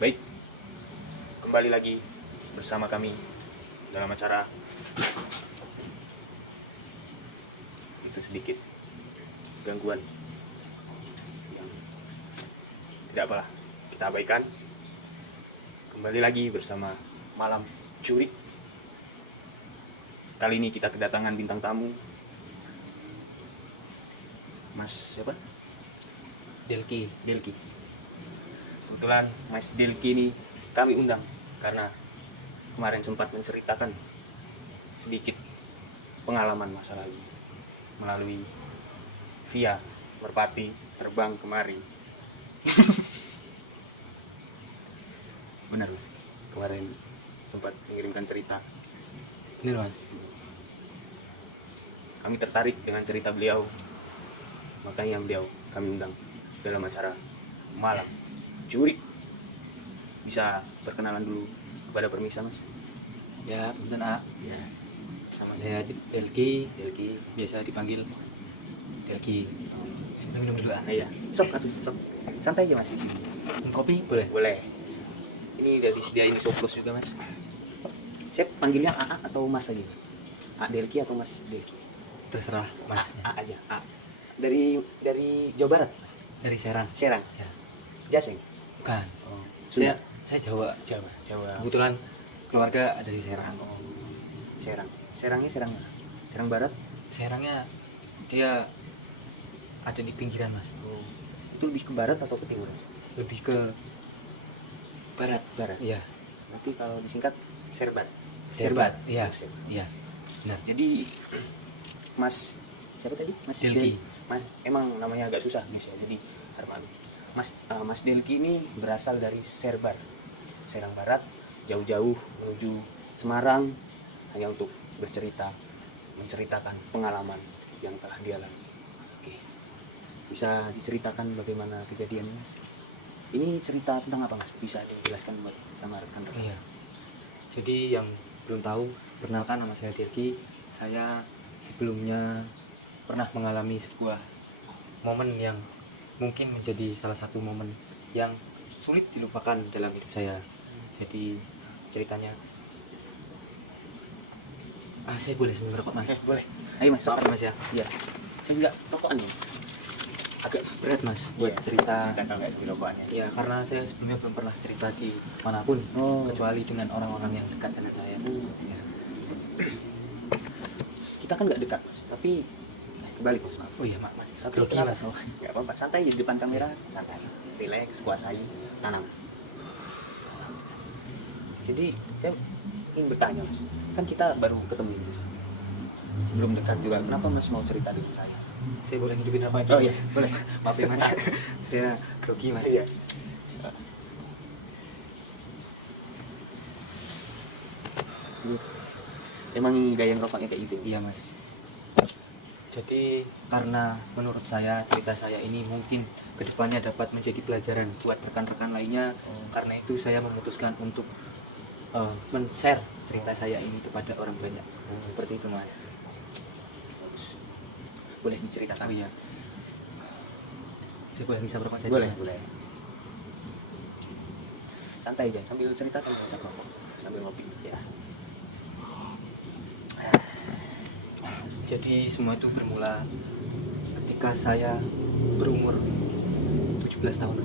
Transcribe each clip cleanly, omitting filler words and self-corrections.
Baik, kembali lagi bersama kami dalam acara itu sedikit gangguan yang tidak apalah, kita abaikan. Kembali lagi bersama Malam Curik. Kali ini kita kedatangan bintang tamu, Mas siapa? Delki. Kebetulan Mas Delki ini kami undang karena kemarin sempat menceritakan sedikit pengalaman masa lalu melalui via merpati terbang kemari. Benar Mas, kemarin sempat mengirimkan cerita. Bener Mas. Kami tertarik dengan cerita beliau, makanya beliau kami undang dalam acara Malam Curik. Bisa perkenalan dulu kepada permisa Mas? Ya, punten A. Ya. Nama saya Delki, Delki. biasa dipanggil Delki. Minum dulu A. Iya. Sok. Santai aja Mas di sini. Kopi boleh? Boleh. Ini udah disediain soplos juga Mas. Saya panggilnya AA atau Mas aja? A Delki atau Mas Delki? Terserah Mas. A aja. A. Dari Jawa Barat. Dari Serang. Serang. Ya. Jaseng. Bukan. Oh. Saya Jawa. Jawa. Kebetulan keluarga ada di Serang. Oh. Serang. Serangnya Serang mana? Serang Barat? Serangnya dia ada di pinggiran Mas. Oh. Itu lebih ke barat atau ke timur Mas? Lebih ke barat. Barat. Iya. Nanti kalau disingkat Serbat. Serbat. Iya. Oh, Serbat. Iya. Benar. Jadi Mas siapa tadi? Mas Delki. Mas emang namanya agak susah Mas ya. Jadi harap maklum. Mas Delki ini berasal dari Serbar, Serang Barat, jauh-jauh menuju Semarang hanya untuk menceritakan pengalaman yang telah dialami. Oke. Bisa diceritakan bagaimana kejadiannya Mas? Ini cerita tentang apa Mas? Bisa dijelaskan buat sama rekan-rekan? Iya. Jadi yang belum tahu, perkenalkan nama saya Delki. Saya sebelumnya pernah mengalami sebuah momen yang mungkin menjadi salah satu momen yang sulit dilupakan dalam hidup saya. Jadi ceritanya, saya boleh sambil ngerokok Mas? Boleh. Ayo Mas, Maaf sok Mas ya. Iya. Saya juga rokokan nih Mas. Agak berat Mas buat cerita. Kalau nggak sambil rokokannya. Ya karena saya sebelumnya belum pernah cerita di manapun, kecuali dengan orang-orang yang dekat dengan saya. Ya. Kita kan nggak dekat Mas, tapi kebalik Mas, maaf. Oh iya Mas. Tapi Grogi kenapa? Mas. Nggak apa-apa, santai di depan kamera, santai, relax, kuasai, tanam. Jadi saya ingin bertanya Mas, kan kita baru ketemu, belum dekat juga. Kenapa Mas mau cerita dengan saya? Saya boleh ngidupin rokok itu? Oh iya, boleh. Maaf ya Mas. Saya grogi Mas. Iya. Emang gaya ngerokoknya kayak gitu? Iya Mas. Jadi karena menurut saya cerita saya ini mungkin kedepannya dapat menjadi pelajaran buat rekan-rekan lainnya. Karena itu saya memutuskan untuk men-share cerita saya ini kepada orang banyak. Seperti itu Mas. Boleh diceritakan? Oh iya. Saya boleh bisa berapa saja? Boleh, Mas? boleh. Santai aja, sambil cerita sambil bisa rokok, sambil ngopi ya. Jadi semua itu bermula ketika saya berumur 17 tahun.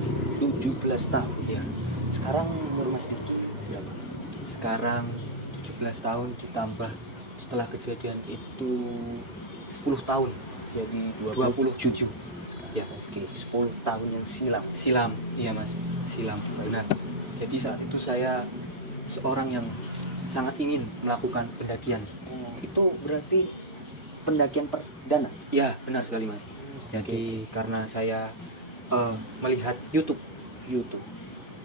17 tahun. Ya. Sekarang umur Mas Diki berapa? Sekarang 17 tahun ditambah setelah kejadian itu 10 tahun. Jadi 27. Ya, oke, 10 tahun yang silam. Iya Mas, silam. Benar. Jadi saat itu saya seorang yang sangat ingin melakukan pendakian. Itu berarti pendakian perdana? Ya, benar sekali Mas. Jadi karena saya melihat YouTube,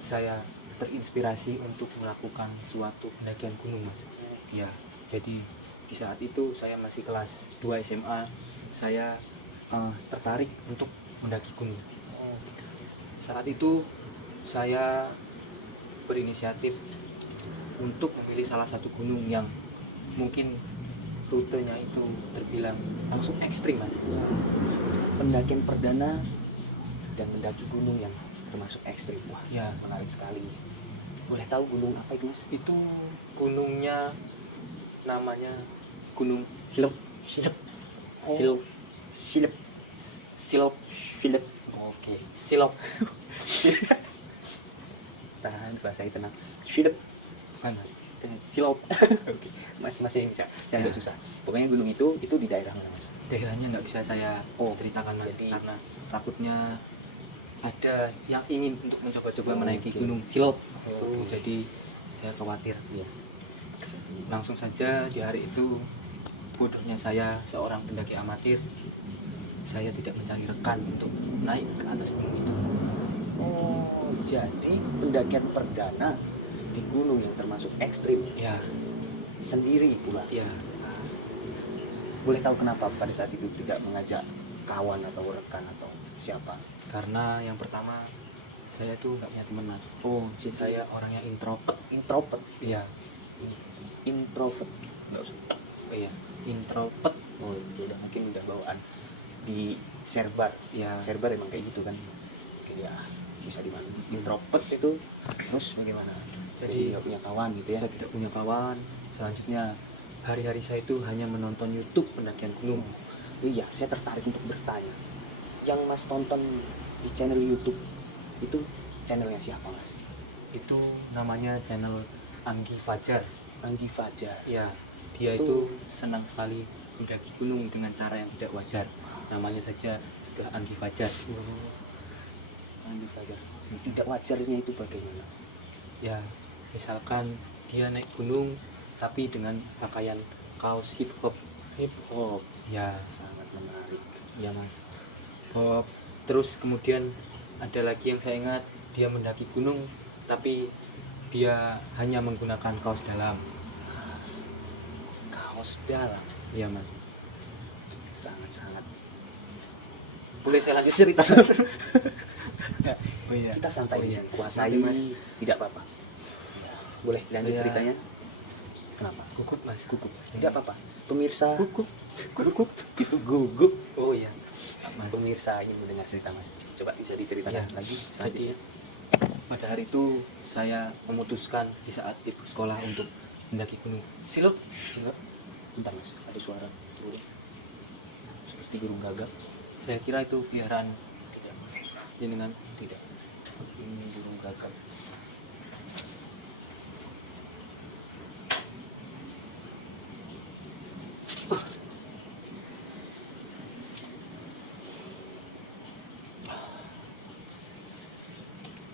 saya terinspirasi untuk melakukan suatu pendakian gunung Mas. Ya, jadi di saat itu saya masih kelas 2 SMA, saya tertarik untuk mendaki gunung. Saat itu saya berinisiatif untuk memilih salah satu gunung yang mungkin rutenya itu terbilang langsung ekstrim Mas. Pendakian perdana dan mendaki gunung yang termasuk ekstrim. Wah, Ya. menarik sekali. Boleh tahu gunung apa itu Mas? Itu gunungnya namanya Gunung Silep. Silep. Silep. Silep. Silep. Silep. Oke. Silep. Tahan bahasa itu tenang. Silep. Bukan, Mas. Silep. Oke. Masih bisa. Saya agak susah. Pokoknya gunung itu di daerah mana Mas? Daerahnya nggak bisa saya ceritakan, Mas, jadi- karena takutnya ada yang ingin untuk mencoba-coba menaiki Oke. Gunung Silep. Itu Oke. jadi saya khawatir. Iya. Langsung saja di hari itu, bodohnya saya seorang pendaki amatir, saya tidak mencari rekan untuk naik ke atas gunung itu. Oh, jadi pendakian perdana di gunung yang termasuk ekstrim Ya, sendiri pula. ya, Boleh tahu kenapa pada saat itu tidak mengajak kawan atau rekan atau siapa? karena yang pertama saya tuh nggak punya teman, Mas. Oh, Saya orangnya introvert. introvert. Iya, Introvert. Nggak usah. iya, introvert. Oh, udah mungkin udah bawaan di serbar. Ya, Serbar emang kayak gitu kan. Oke ya, bisa di mana? Introvert itu terus bagaimana? Jadi, nggak punya kawan gitu ya. saya tidak punya kawan. Selanjutnya, hari-hari saya itu hanya menonton YouTube pendakian gunung. Iya, saya tertarik untuk bertanya. Yang Mas tonton di channel YouTube itu channelnya siapa Mas? Itu namanya channel Anggi Fajar. Anggi Fajar. Ya, dia Itu- itu senang sekali mendaki gunung dengan cara yang tidak wajar. Namanya saja sudah Anggi Fajar. Anggi Fajar. Tidak wajarnya itu bagaimana? Ya, misalkan dia naik gunung tapi dengan pakaian kaos hip hop. Hip hop. Ya, Sangat menarik. ya Mas. Hop. Terus kemudian ada lagi yang saya ingat, dia mendaki gunung tapi dia hanya menggunakan kaos dalam. Kaos dalam. Iya Mas. Sangat-sangat. Boleh saya lanjut cerita Mas? Oh iya. Kita santai Oh di iya. sini. Kuasai Nanti, Mas. tidak apa-apa. Ya, boleh lanjut Saya- ceritanya. Kenapa? Gugup Mas. Gugup. Tidak apa-apa. Pemirsa. Gugup. Gugup. Itu gugup. Oh iya. Mas. Pemirsa ingin mendengar cerita Mas. Coba bisa diceritakan Iya. lagi Jadi selanjutnya. pada hari itu saya memutuskan di saat libur sekolah untuk mendaki gunung Silep. Enggak. Bentar Mas, ada suara burung. Seperti burung gagak. Saya kira itu peliharaan Tidak. jenengan. Tidak. Ini burung gagak.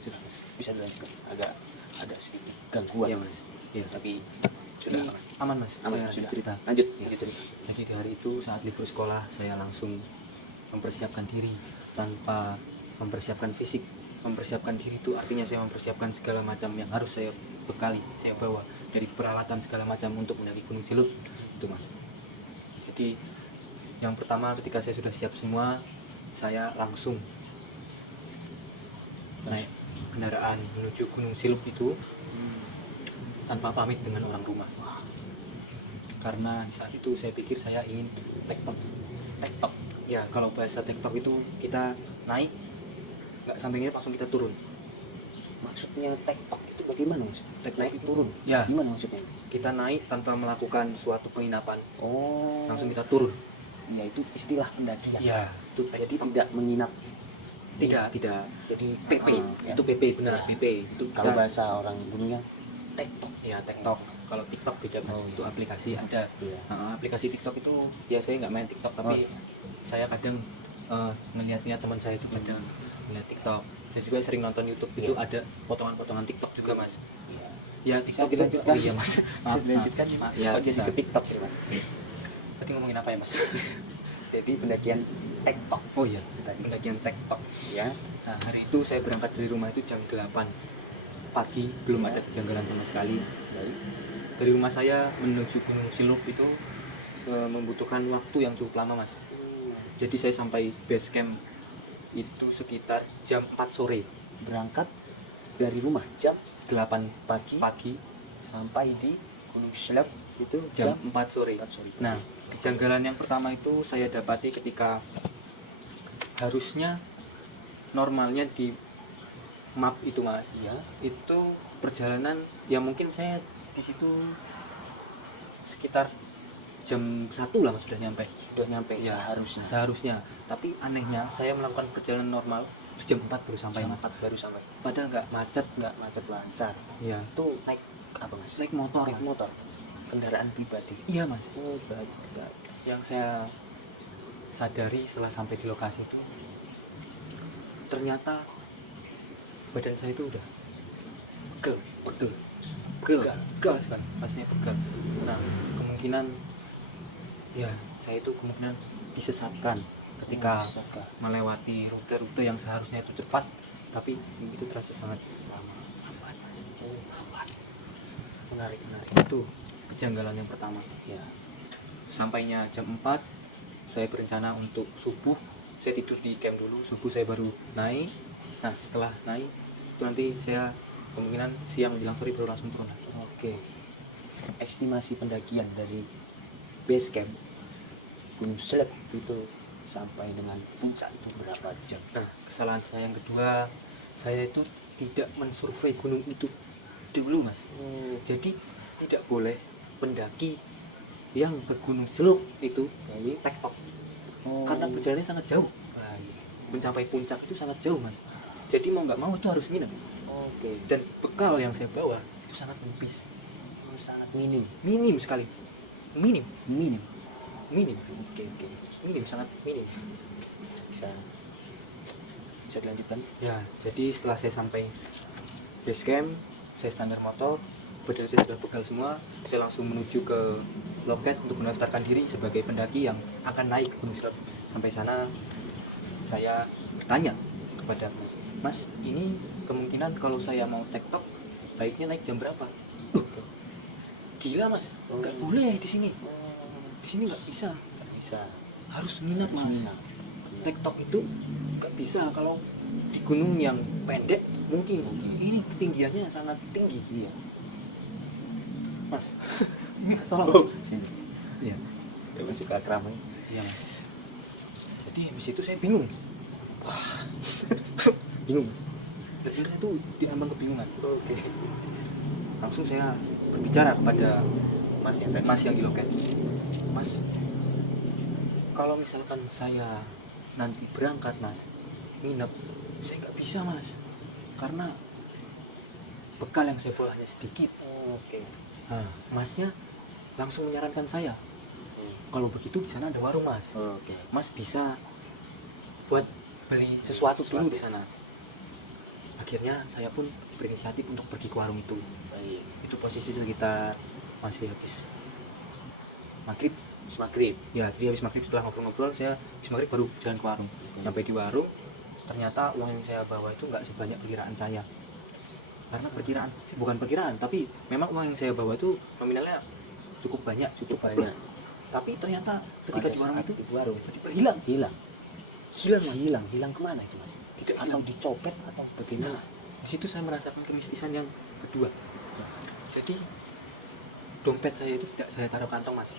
Sudah Mas, bisa dilanjutkan. Agak ada sedikit gangguan. Iya Mas. Iya. Tapi sudah Ini aman. aman Mas. Aman, Saya lanjut sudah. cerita. Lanjut, Ya. lanjut cerita. Jadi di hari itu saat libur sekolah saya langsung mempersiapkan diri tanpa mempersiapkan fisik. Mempersiapkan diri itu artinya saya mempersiapkan segala macam yang harus saya bekali, saya bawa dari peralatan segala macam untuk mendaki Gunung Silep itu Mas. Jadi yang pertama ketika saya sudah siap semua, saya langsung naik kendaraan menuju Gunung Silep itu tanpa pamit dengan orang rumah. Karena di saat itu saya pikir saya ingin tektok. TikTok. Ya, kalau bahasa tektok itu kita naik, nggak sampai nginep langsung kita turun. Maksudnya TikTok itu bagaimana Mas? TikTok Naik itu- turun. Ya. Gimana maksudnya? Kita naik tanpa melakukan suatu penginapan, Oh. langsung kita turun. Ya itu istilah pendakian. Ya, itu Jadi tektok. tidak menginap. tidak. Jadi PP. Ah, ya. Itu PP benar, PP. Itu Kalau kita- bahasa orang gunungnya TikTok. ya TikTok. Kalau TikTok beda Mas. Oh, Itu iya. aplikasi ada. Iya. Aplikasi TikTok itu ya saya nggak main TikTok tapi saya kadang ngelihatnya teman saya itu kadang ngeliat TikTok. Saya juga sering nonton YouTube itu Iya. ada potongan-potongan TikTok juga Mas. Iya. Ya Bisa TikTok itu dilanjutkan. oh iya Mas. Bisa dilanjutkan. maaf. Ya, Oh, jadi bisa. ke TikTok ya Mas. Tadi ngomongin apa ya Mas? Jadi pendakian TikTok. Oh iya, Tadi. pendakian TikTok. Ya. Nah hari itu saya berangkat dari rumah itu jam 8 pagi, belum ada kejanggalan sama sekali. Baik. Dari rumah saya menuju Gunung Silep itu membutuhkan waktu yang cukup lama Mas. Jadi saya sampai base camp itu sekitar jam 4 sore, Berangkat dari rumah jam 8 pagi pagi sampai di Gunung Silep itu jam jam 4 sore. 4 sore. Nah, kejanggalan yang pertama itu saya dapati ketika harusnya normalnya di map itu mas. Iya. Itu perjalanan ya mungkin saya di situ sekitar jam 1 lah mas sudah nyampe. Sudah nyampe Ya, seharusnya. Tapi anehnya saya melakukan perjalanan normal itu jam 4 baru sampai Jam mas. 4 baru sampai. Padahal nggak macet. Nggak macet, lancar. Ya. Itu naik apa mas? Naik motor. Naik Mas. motor. Kendaraan pribadi. Iya mas. Oh baik. Yang saya sadari setelah sampai di lokasi itu ternyata badan saya itu udah pegal sekali, rasanya pegal. Nah kemungkinan ya saya itu kemungkinan disesatkan ketika melewati rute-rute yang seharusnya itu cepat, tapi itu terasa sangat lambat mas. Lambat. Menarik. Itu kejanggalan yang pertama. Ya. Sampainya jam 4 saya berencana untuk subuh saya tidur di camp dulu, subuh saya baru naik. Nah setelah naik itu nanti saya kemungkinan siang menjelang sore baru langsung turun. Oke. Estimasi pendakian dari base camp Gunung Selep itu sampai dengan puncak itu berapa jam? Nah kesalahan saya yang kedua, saya itu tidak mensurvei gunung itu dulu mas. Jadi tidak boleh pendaki yang ke Gunung Selep itu take off. Karena perjalanannya sangat jauh. Mencapai puncak itu sangat jauh mas. Jadi mau nggak mau itu harus nginep. Oke. Dan bekal yang saya bawa itu sangat menipis, Sangat minim. minim sekali, minim, Oke. minim, sangat minim. Bisa dilanjutkan? Ya, jadi setelah saya sampai base camp, saya standar motor, badan saya sudah pegal semua, saya langsung menuju ke loket untuk mendaftarkan diri sebagai pendaki yang akan naik ke Gunung Selep. Sampai sana, saya bertanya kepada Mas, ini kemungkinan kalau saya mau tektok, baiknya naik jam berapa? Loh, gila Mas, nggak boleh di sini. Di sini nggak bisa, harus nginap Mas. Tektok itu nggak bisa kalau di gunung yang pendek mungkin. Ini ketinggiannya sangat tinggi. Iya. Mas, ini tolong. Sini. Iya. Ya masuk ke keramai. Iya Mas. Jadi habis itu saya bingung. Bingung. Benar itu diambang kebingungan. Oke. Langsung saya berbicara kepada Mas yang yang di loket. Mas, kalau misalkan saya nanti berangkat Mas, nginep, saya nggak bisa Mas, karena bekal yang saya bawa hanya sedikit. Oke. Nah, Masnya langsung menyarankan saya, kalau begitu di sana ada warung Mas. Oke. Mas bisa buat beli sesuatu dulu di sana. Akhirnya saya pun berinisiatif untuk pergi ke warung itu. Baik. Itu posisi sekitar masih habis maghrib. Ya, jadi habis maghrib setelah ngobrol-ngobrol, saya habis maghrib baru jalan ke warung. Sampai di warung, ternyata uang yang saya bawa itu nggak sebanyak perkiraan saya. Karena bukan perkiraan, tapi memang uang yang saya bawa itu nominalnya cukup banyak. Tapi ternyata ketika di warung itu tiba-tiba hilang. Hilang kemana itu Mas? Tidak Atau hilang. dicopet atau bagaimana? Di situ saya merasakan kemistisan yang kedua. Jadi dompet saya itu tidak saya taruh kantong Mas,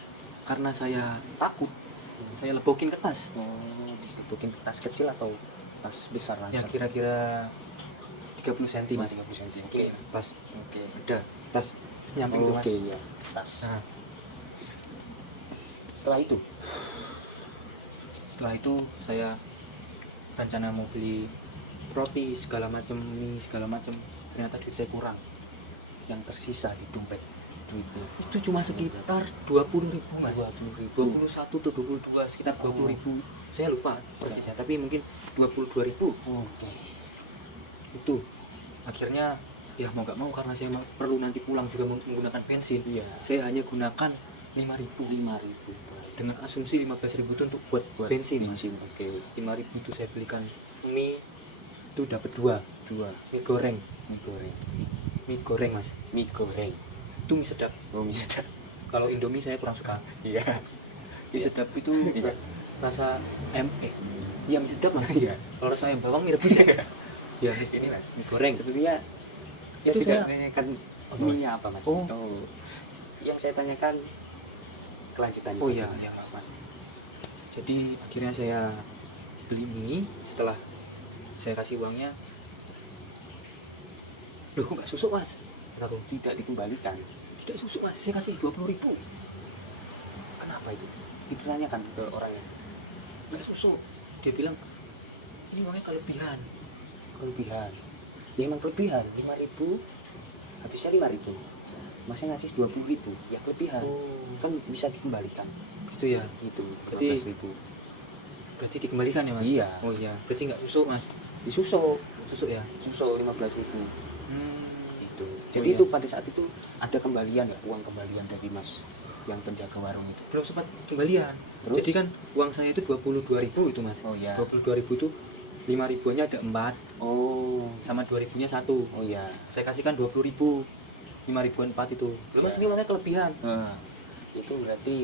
karena saya takut. Saya lebokin ke tas. Dibukin ke tas kecil atau tas besar Ya langsung? kira-kira 30 cm Mas. 30 cm. Oke, pas Oke. ada tas nyamping tuh Mas. Oke, ya. Tas. Nah, Setelah itu saya rencana mau beli roti segala macam, mie segala macam, ternyata duit saya kurang. yang tersisa di dompet duitnya Itu cuma sekitar 20.000 Mas. 20.000. 21 atau 22, sekitar 20.000. Saya lupa persisnya, tapi mungkin 22.000. Oke. Itu akhirnya ya mau nggak mau, karena saya perlu nanti pulang juga menggunakan bensin. Iya. Saya hanya gunakan 5.000 dengan asumsi 15.000 itu untuk buat bensin. Oke. 5.000 itu saya belikan mie, itu dapat 2 mie goreng Mas. Mie goreng. Itu mie sedap. Mie sedap. Kalau Indomie saya kurang suka. Iya. Mie sedap itu Iya. rasa iya mie sedap Mas. Iya. Kalau rasa ayam bawang mie rebus ya. Ya Ini Mas, mie goreng. sebenarnya Itu saya tidak saya- menanyakan mie-nya apa Mas. Oh. Yang saya tanyakan kelanjutannya. Oh iya, Mas. Jadi akhirnya saya beli mie. Setelah saya kasih uangnya, Loh kok nggak susuk mas? Kataku, Tidak dikembalikan. tidak susuk mas, saya kasih 20.000. Kenapa itu? Dipertanyakan ke orangnya. Nggak susuk. Dia bilang ini uangnya kelebihan. Kelebihan. Ya emang kelebihan. 5.000. Habisnya 5.000. Masnya ngasih 20.000. Ya kelebihan. Kan bisa dikembalikan. Gitu ya. Gitu. Berarti- 15.000. Berarti dikembalikan ya mas? Iya. Oh iya. Berarti nggak susuk mas? Disusuk. Susuk ya. Susuk 15.000. Gitu. Jadi Oh, iya. itu pada saat itu ada kembalian ya, uang kembalian dari mas yang penjaga warung itu. Belum sempat kembalian. Terus? Jadi kan uang saya itu 22.000 itu mas. Oh iya. 22.000 itu 5.000-nya ada 4 Oh. sama 2.000-nya 1. Oh iya. Saya kasihkan 20.000. 5.000-an 4 itu. Loh mas Iya. ini uangnya kelebihan. Nah, itu berarti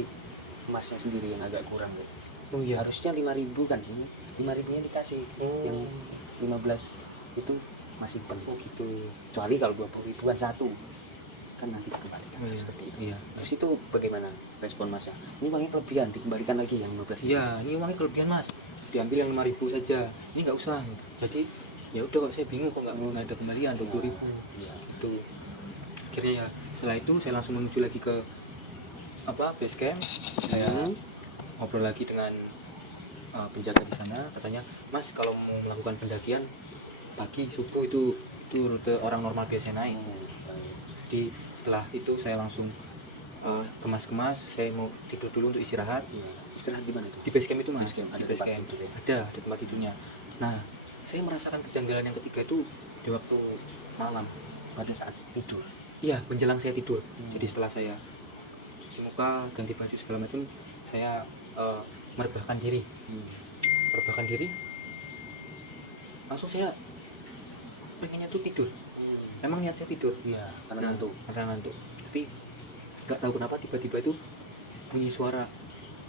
masnya sendiri yang agak kurang ya. Oh iya. Harusnya 5.000 kan ini. 5.000-nya dikasih. Oh. Yang 15 itu masih penuh. Oh gitu. Kecuali kalau 20.000-an satu kan nanti dikembalikan Oh, iya. seperti itu. Iya. Terus itu bagaimana respon masnya? Ini uangnya kelebihan dikembalikan lagi yang 15 itu. Iya, ini uangnya kelebihan mas. Diambil yang 5.000 saja. Ini nggak usah. Jadi ya udah kok saya bingung kok nggak ada kembalian 20.000. Iya. Itu. Akhirnya ya setelah itu saya langsung menuju lagi ke base camp. Saya ngobrol lagi dengan penjaga di sana. Katanya mas kalau mau melakukan pendakian pagi subuh itu rute orang normal biasa naik. Jadi setelah itu saya langsung kemas-kemas, saya mau tidur dulu untuk istirahat Iya. Istirahat di mana itu? di base camp itu mas. Base camp, ada Di base tempat camp. tidur ya? Ada tempat tidurnya. Nah saya merasakan kejanggalan yang ketiga itu di waktu malam. Pada saat tidur. Iya, menjelang saya tidur. Jadi setelah saya cuci muka, ganti baju segala macam, saya merebahkan diri. Merebahkan diri. Langsung saya pengennya tuh tidur. Emang niat saya tidur. Iya, karena ngantuk. Karena ngantuk. Tapi nggak tahu kenapa tiba-tiba itu bunyi suara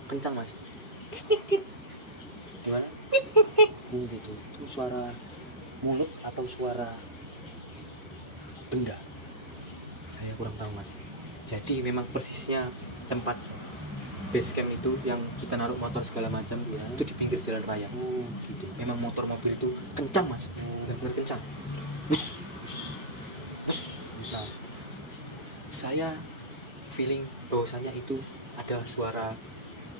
kencang mas. Gimana? Gitu. Itu suara mulut atau suara benda? Saya kurang tahu mas. Jadi memang persisnya tempat base camp itu yang kita naruh motor segala macam Ya. itu di pinggir jalan raya. Gitu. Memang motor mobil itu kencang mas, benar-benar kencang. Bus, bisa. Saya feeling bahwasanya itu ada suara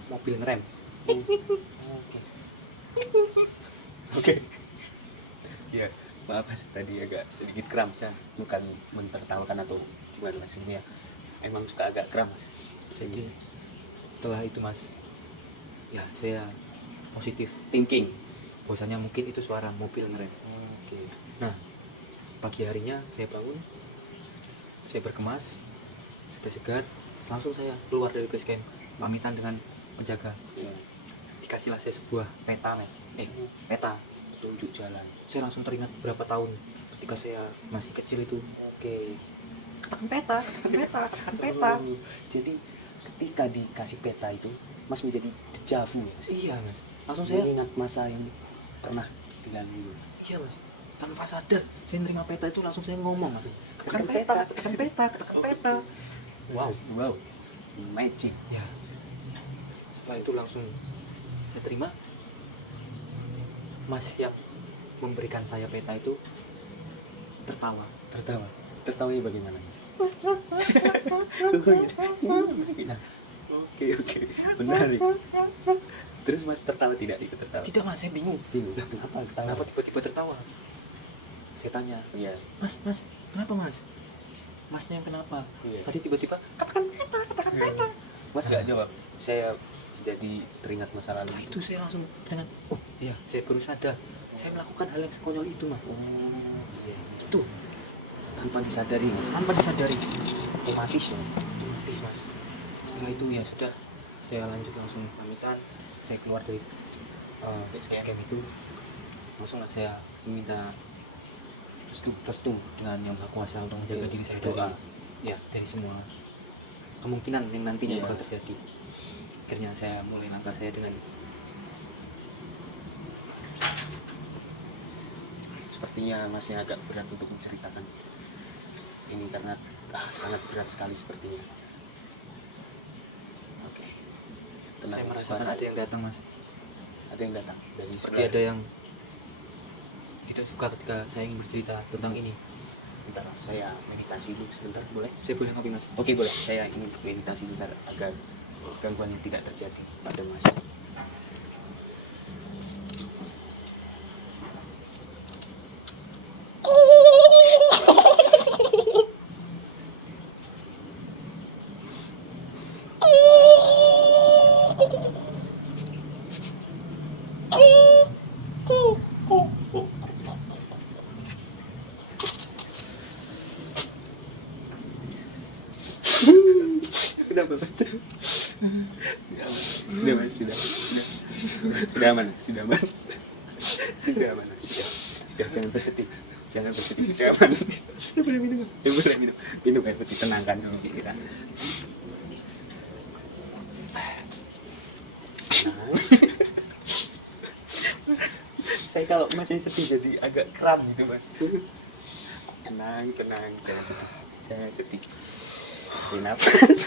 mobil ngerem. Oke. Oke. Iya, maaf mas tadi agak sedikit kram. Ya. Bukan mentertawakan atau gimana mas, ini ya. Emang suka agak kram mas. Jadi setelah itu mas, ya saya positif Thinking. bahwasanya mungkin itu suara mobil ngerem. Oke. Nah, pagi harinya saya bangun, saya berkemas, sudah segar, langsung saya keluar dari base camp, pamitan dengan penjaga. Ya. Dikasihlah saya sebuah peta mas, peta. Tunjuk jalan. Saya langsung teringat beberapa tahun ketika saya masih kecil itu. Oke. Katakan peta, katakan peta, katakan peta. Oh, jadi ketika dikasih peta itu, mas menjadi dejavu ya mas. Iya mas, langsung saya, Mengingat masa yang pernah dilalui. iya mas, tanpa sadar saya nerima peta itu langsung saya ngomong mas. Katakan Katakan peta, peta. katakan peta, katakan peta. Wow. Wow. Magic. Ya. Setelah itu langsung saya terima. Mas yang memberikan saya peta itu tertawa. Tertawa. Tertawanya bagaimana? Nah, Oke. Menarik. Terus mas tertawa tidak ikut tertawa? tidak mas, saya bingung. Bingung. Lah, kenapa ketawa? Kenapa tiba-tiba tertawa? Saya tanya, Iya. mas, kenapa mas? Masnya yang kenapa? Iya. Tadi tiba-tiba katakan peta, katakan peta. Mas nggak jawab. Saya jadi teringat masa lalu Setelah itu saya langsung dengan, oh iya, saya baru sadar. Saya melakukan hal yang sekonyol itu mas. Oh, iya. Itu Tanpa disadari mas. tanpa disadari. Otomatis ya. Otomatis mas. Setelah itu ya sudah, saya lanjut langsung pamitan. Saya keluar dari base camp itu, langsung lah saya meminta restu dengan yang maha kuasa untuk menjaga Oke. diri saya Doa. dari semua kemungkinan yang nantinya Iya. bakal terjadi. Akhirnya saya mulai langkah saya dengan Sepertinya masnya agak berat untuk menceritakan ini karena sangat berat sekali sepertinya. Oke. Tenang, saya Mas. merasakan ada yang datang mas. Ada yang datang dari Seperti ada yang tidak suka ketika saya ingin bercerita tentang ini. Bentar, saya meditasi dulu sebentar, boleh? Saya boleh ngopi mas? Oke, boleh. Saya ingin meditasi sebentar agar gangguannya tidak terjadi pada Mas. Kenapa? Sudah Mas, sudah aman, sudah aman, sudah aman, sudah jangan bersedih, sudah aman. Ya boleh minum, minum air putih, tenangkan dulu kita. Tenang. Saya kalau masih sedih jadi agak kram gitu Mas. Tenang, jangan sedih. Tarik nafas.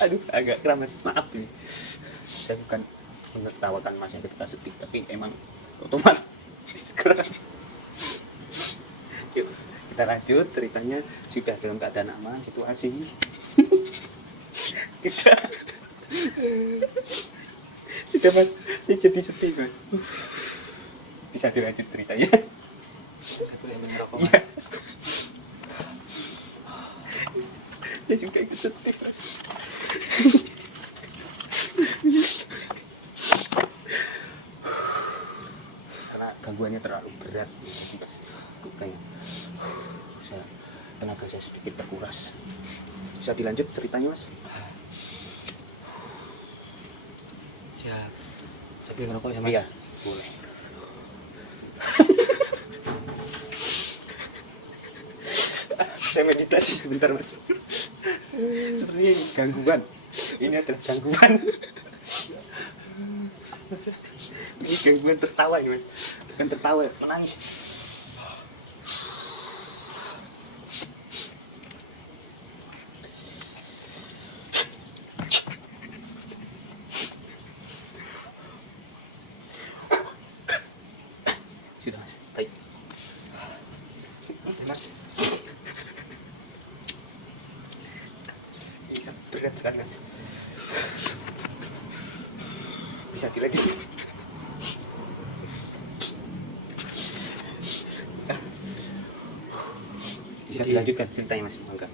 Aduh, agak kram Mas, maaf ini. Saya bukan menertawakan Mas yang ketika sedih, tapi emang otomatis kram. Yuk, kita lanjut ceritanya. Sudah dalam keadaan aman situasi. Kita sudah Mas, saya jadi sedih Mas. Bisa dilanjut ceritanya? Saya boleh merokok Iya. mas? Saya juga ikut sedih Mas. Karena gangguannya terlalu berat jadi Mas, kayak tenaga saya sedikit terkuras. Bisa dilanjut ceritanya Mas? Saya boleh merokok ya mas? Iya, boleh. Saya meditasi sebentar Mas. Sepertinya ini gangguan. Ini adalah gangguan. Ini gangguan tertawa ini Mas. Bukan tertawa, menangis. Sudah Mas, baik. Mas, Ini sangat berat sekali Mas. Bisa dilanjut. Bisa dilanjutkan ceritanya Mas, mangga.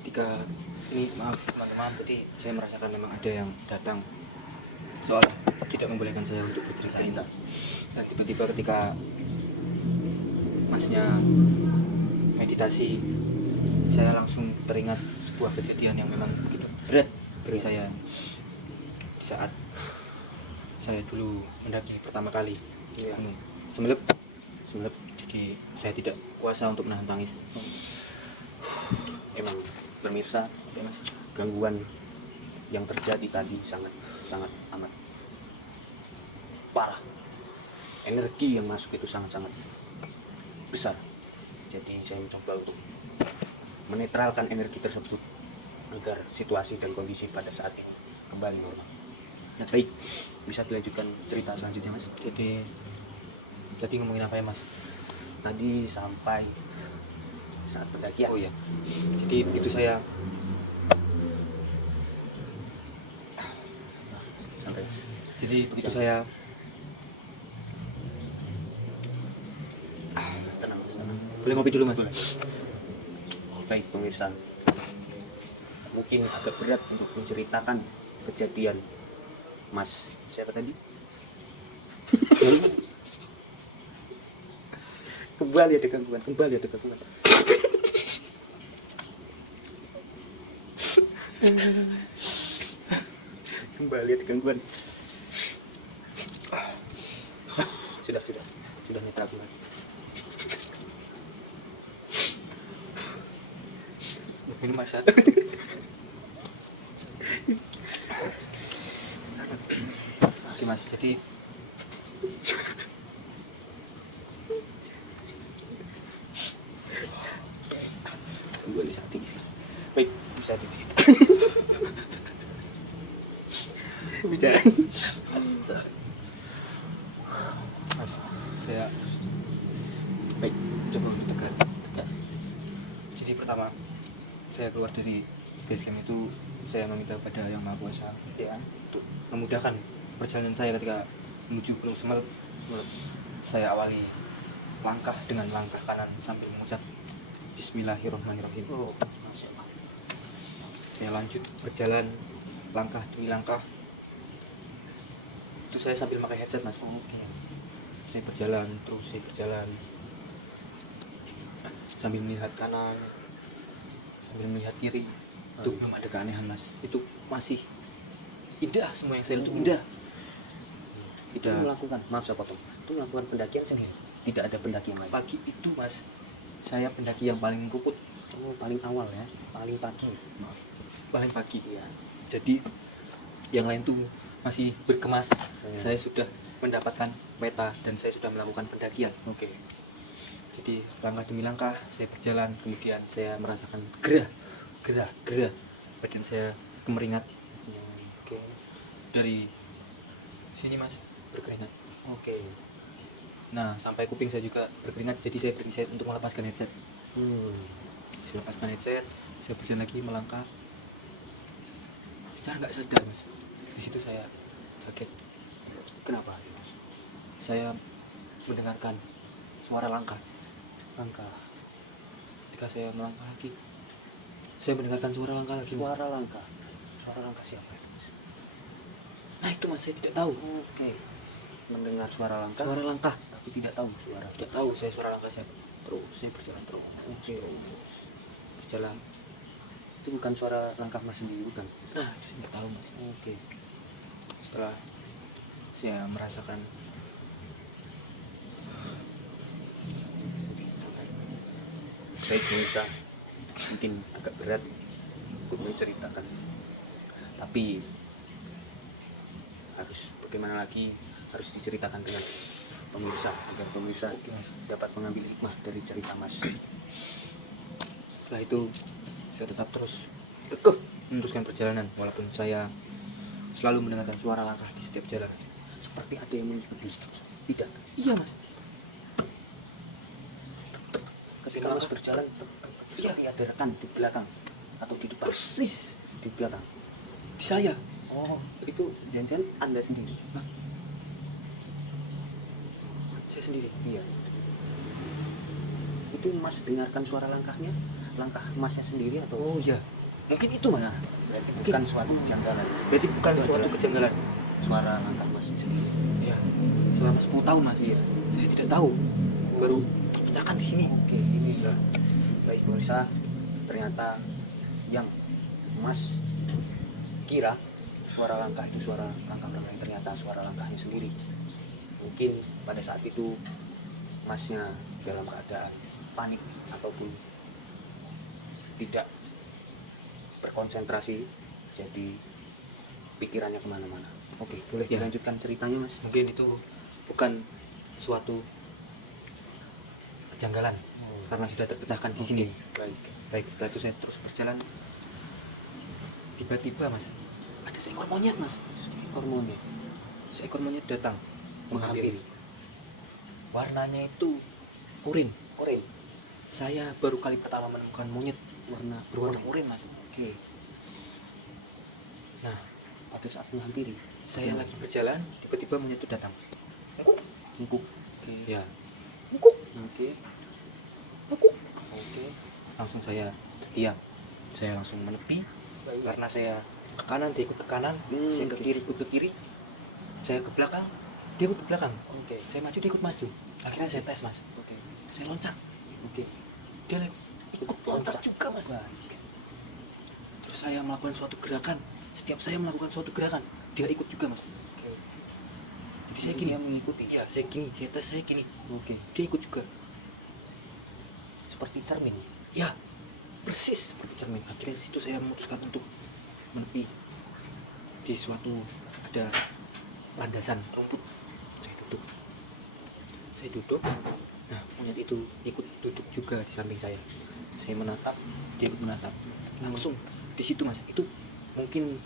ketika ini maaf teman-teman, jadi saya merasakan memang ada yang datang seolah tidak membolehkan saya untuk bercerita. Nah, tiba-tiba ketika masnya meditasi, saya langsung teringat sebuah kejadian yang memang begitu berat bagi saya di saat saya dulu mendaki pertama kali Iya. gunung Semelep. Jadi saya tidak kuasa untuk menahan tangis. Emang pemirsa, gangguan yang terjadi tadi sangat amat parah. Energi yang masuk itu sangat besar. Jadi saya mencoba untuk menetralkan energi tersebut agar situasi dan kondisi pada saat ini kembali normal. Nah, baik, bisa dilanjutkan cerita selanjutnya Mas. Jadi tadi ngomongin apa ya mas? Tadi sampai saat pendakian. Oh iya, jadi begitu saya Santai Mas. jadi begitu saya Tenang Mas, tenang. boleh ngopi dulu mas? Boleh. Baik pemirsa, mungkin agak berat untuk menceritakan kejadian Mas siapa tadi? Kembali ada gangguan. Kembali ada gangguan. Sudah netral kembali. Ini mas ya. Oke mas, jadi Gangguan sangat tinggi sekali. Baik, bisa diceritakan. Pembicaraan. mas saya Baik, coba pertama saya keluar dari base camp itu, saya meminta pada Yang Maha Kuasa Ya. untuk memudahkan perjalanan saya ketika menuju Gunung Semeru. Saya awali langkah dengan langkah kanan sambil mengucap Bismillahirrahmanirrahim. Oh, Masya Allah. Saya lanjut berjalan langkah demi langkah. Itu saya sambil pakai headset, Mas. Oke. Saya berjalan terus, saya berjalan sambil melihat kanan, sambil melihat kiri. Itu belum ada keanehan, Mas. Itu masih indah, semua yang saya lihat itu indah. Itu melakukan, maaf saya potong, itu melakukan pendakian sendiri, tidak ada pendaki yang lain. Pagi itu, Mas, saya pendaki yang paling ruput. Oh, paling awal ya, paling pagi. Maaf, paling pagi. Iya. Jadi yang lain tuh masih berkemas. Ya. Saya sudah mendapatkan peta dan saya sudah melakukan pendakian. Oke. Jadi langkah demi langkah saya berjalan, kemudian saya merasakan gerah badan saya kemeringat. Oke. Dari sini, Mas, berkeringat. Oke. Nah, sampai kuping saya juga berkeringat, jadi saya berinisiatif untuk melepaskan headset. Saya lepaskan headset, saya berjalan lagi melangkah. Secara nggak sadar, Mas, di situ saya kaget. Kenapa? Saya mendengarkan suara langkah. Ketika saya melangkah lagi, saya mendengarkan suara langkah lagi, Mas. Suara langkah siapa? Nah itu, Mas, saya tidak tahu. Oke. Mendengar suara langkah, tapi tidak tahu suara. Tidak tahu saya suara langkah siapa. Terus saya berjalan terus. Oke. Berjalan. Itu bukan suara langkah Mas sendiri, bukan? Nah itu saya tidak tahu, Mas. Oke. Setelah saya merasakan Baik, pemirsa, mungkin agak berat untuk menceritakan, tapi harus bagaimana lagi, harus diceritakan dengan pemirsa agar pemirsa dapat mengambil hikmah dari cerita Mas. setelah itu saya tetap terus kekeh meneruskan perjalanan walaupun saya selalu mendengarkan suara langkah di setiap jalan. Seperti ada yang mengikuti. Tidak. Iya, Mas. Ketika Mas berjalan, seperti ada rekan di belakang atau di depan. Persis Di belakang. di saya. Oh, itu jangan-jangan Anda sendiri. Hah? Saya sendiri. Iya. Itu Mas dengarkan suara langkahnya, langkah Masnya sendiri atau? Oh iya, mungkin itu, Mas. Nah, berarti bukan suatu kejanggalan. Berarti bukan Itu suatu adalah kejanggalan. Suara langkah Masnya sendiri. Ya, selama 10 tahun, Mas. Iya. Saya tidak tahu. Baru terpecahkan di sini. Oke, ini udah baik pemirsa. Ternyata yang Mas kira suara langkah itu suara langkah orang lain, ternyata suara langkahnya sendiri. Mungkin pada saat itu Masnya dalam keadaan panik ataupun tidak berkonsentrasi, jadi pikirannya kemana-mana. Oke, boleh Ya. dilanjutkan ceritanya, Mas? Mungkin itu bukan suatu kejanggalan karena sudah terpecahkan di sini. Baik. Baik, setelah itu saya terus berjalan. Tiba-tiba, Mas, ada seekor monyet, Mas. Hormonnya Seekor monyet datang menghampiri. Warnanya itu oranye. Oren, Saya baru kali pertama menemukan monyet warna berwarna oranye, Mas. Oke, Nah, pada saat menghampiri, saya lagi berjalan, tiba-tiba monyet itu datang. ngukuk. Oke. Ya, Oke. Ngukuk. Oke. Langsung saya terdiam. Saya langsung menepi karena saya ke kanan, dia ikut ke kanan, saya ke Oke. kiri, ikut ke kiri. Saya ke belakang, dia ikut ke belakang. Oke. Saya maju, dia ikut maju. Akhirnya saya tes, Mas. Oke. Saya loncat. Oke. Dia ikut loncat juga, Mas. Baik. Terus saya melakukan suatu gerakan. Setiap saya melakukan suatu gerakan, dia ikut juga, Mas. Oke. Jadi saya gini. Dia mengikuti. Iya, saya gini. Saya tes, saya gini. Oke. Dia ikut juga. Seperti cermin. Ya, persis seperti cermin. Akhirnya di situ saya memutuskan untuk menepi di suatu ada landasan rumput. Saya duduk. Nah, monyet itu ikut duduk juga di samping saya. Saya menatap, dia ikut menatap. Langsung di situ, Mas. Itu mungkin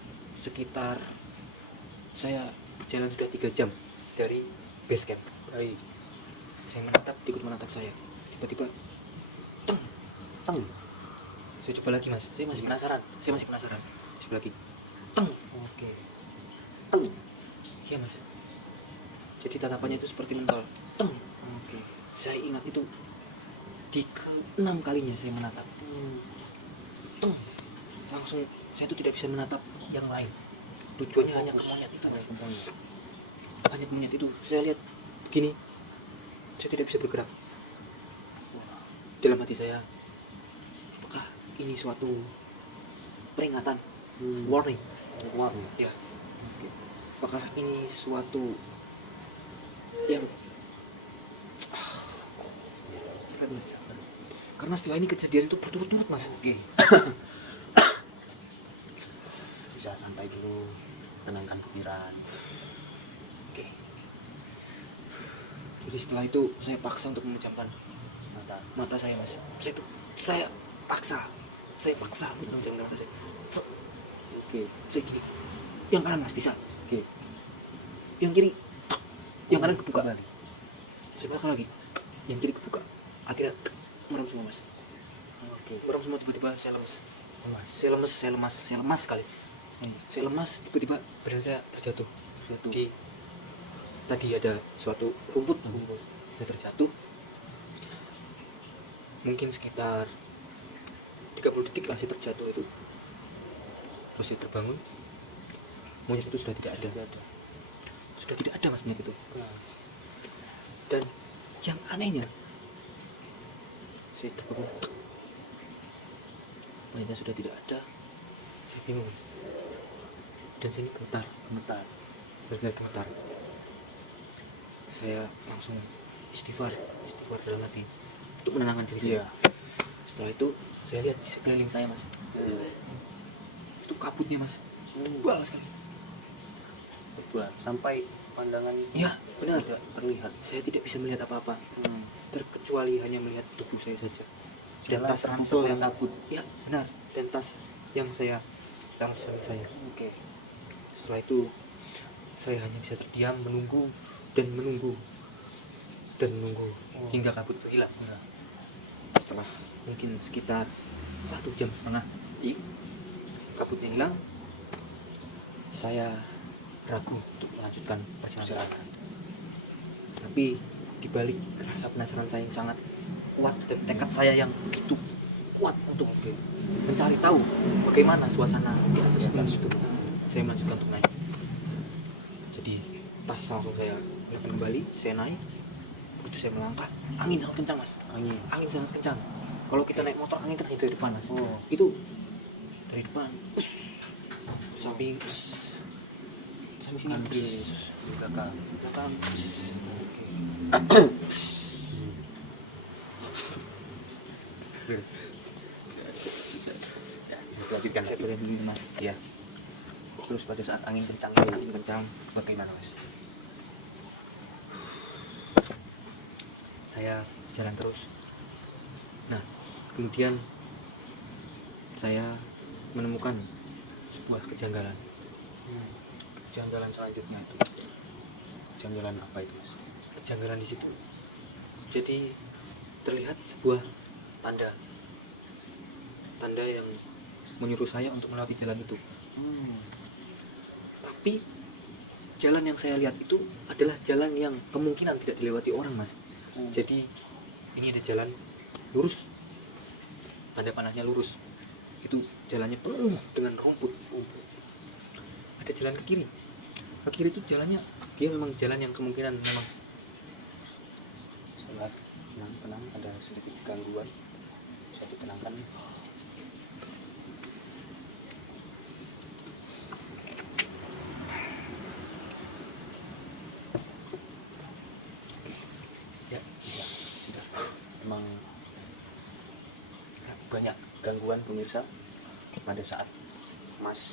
sekitar saya berjalan sudah 3 jam dari base camp. Baik. Saya menatap, dia ikut menatap saya. Tiba-tiba, teng, Teng. Saya coba lagi mas, saya masih penasaran. Coba lagi, teng. Oke. Teng. Iya mas, jadi tatapannya itu seperti mentol. Teng. Oke. Saya ingat itu di ke-6 kalinya saya menatap. Teng. Langsung saya itu tidak bisa menatap yang lain. Tujuannya hanya ke monyet itu mas. Hanya ke monyet itu. Saya lihat begini, saya tidak bisa bergerak. Dalam hati saya, apakah ini suatu peringatan, warning? Warning. Ya. Apakah ini suatu yang karena setelah ini kejadian itu berturut-turut mas. Oke. Bisa santai dulu, tenangkan pikiran. Oke. Jadi setelah itu saya paksa untuk memejamkan mata saya mas. Saya paksa untuk memejamkan mata saya. Oke. Saya gini, yang kanan mas bisa, Oke. yang kiri, yang kanan kebuka. Kembali. Saya paksa lagi, yang kiri kebuka. Akhirnya merem semua mas. Oke. Merem semua, tiba-tiba saya lemas. Lemas. Saya lemas sekali. Saya lemas, tiba-tiba badan saya terjatuh. Di tadi ada suatu rumput. Saya terjatuh. Mungkin sekitar 30 detik lah saya terjatuh itu. Terus saya terbangun. Monyet itu sudah tidak ada. Sudah tidak ada mas monyet itu. Dan yang anehnya, saya terbangun. Monyetnya sudah tidak ada. Saya bingung. Dan saya ini gemetar. Benar-benar gemetar. Saya langsung istighfar dalam hati untuk menenangkan diri saya. Iya. Setelah itu saya lihat di sekeliling saya mas, itu kabutnya mas, tebal sekali. Tebal. Sampai pandangan Ya benar, tidak terlihat. saya tidak bisa melihat apa-apa, terkecuali hanya melihat tubuh saya saja. Dan Jalan tas ransel terpukul yang kabut. ya benar, dan tas yang saya taruh di samping saya. Oke. Setelah itu saya hanya bisa terdiam, menunggu dan menunggu hingga kabut itu hilang. Setelah mungkin sekitar 1,5 jam, kabutnya hilang. Saya ragu untuk melanjutkan perjalanan. Tapi dibalik rasa penasaran saya yang sangat kuat dan tekad saya yang begitu kuat untuk mencari tahu bagaimana suasana di atas gunung itu, saya melanjutkan untuk naik. Jadi tas langsung saya gunakan kembali, saya naik. Begitu saya melangkah, angin sangat kencang mas. Angin sangat kencang. Kalau kita naik motor, angin kan dari depan mas. Itu dari depan, samping, samping sini, Belakang. belakang. Bisa dilanjutkan Saya lagi. boleh dulu mas. Ya. Terus pada saat angin kencang bagaimana mas? Saya jalan terus. Nah, kemudian saya menemukan sebuah kejanggalan. Kejanggalan selanjutnya itu. Kejanggalan apa itu mas? Kejanggalan di situ. Jadi terlihat sebuah tanda yang menyuruh saya untuk melewati jalan itu. Tapi jalan yang saya lihat itu adalah jalan yang kemungkinan tidak dilewati orang mas. Jadi ini ada jalan lurus, tanda panahnya lurus. Itu jalannya penuh dengan rumput. Ada jalan ke kiri. Ke kiri itu jalannya dia memang jalan yang kemungkinan memang Salat tenang, ada sedikit gangguan. Bisa ditenangkan. ya Memang banyak gangguan pemirsa pada saat mas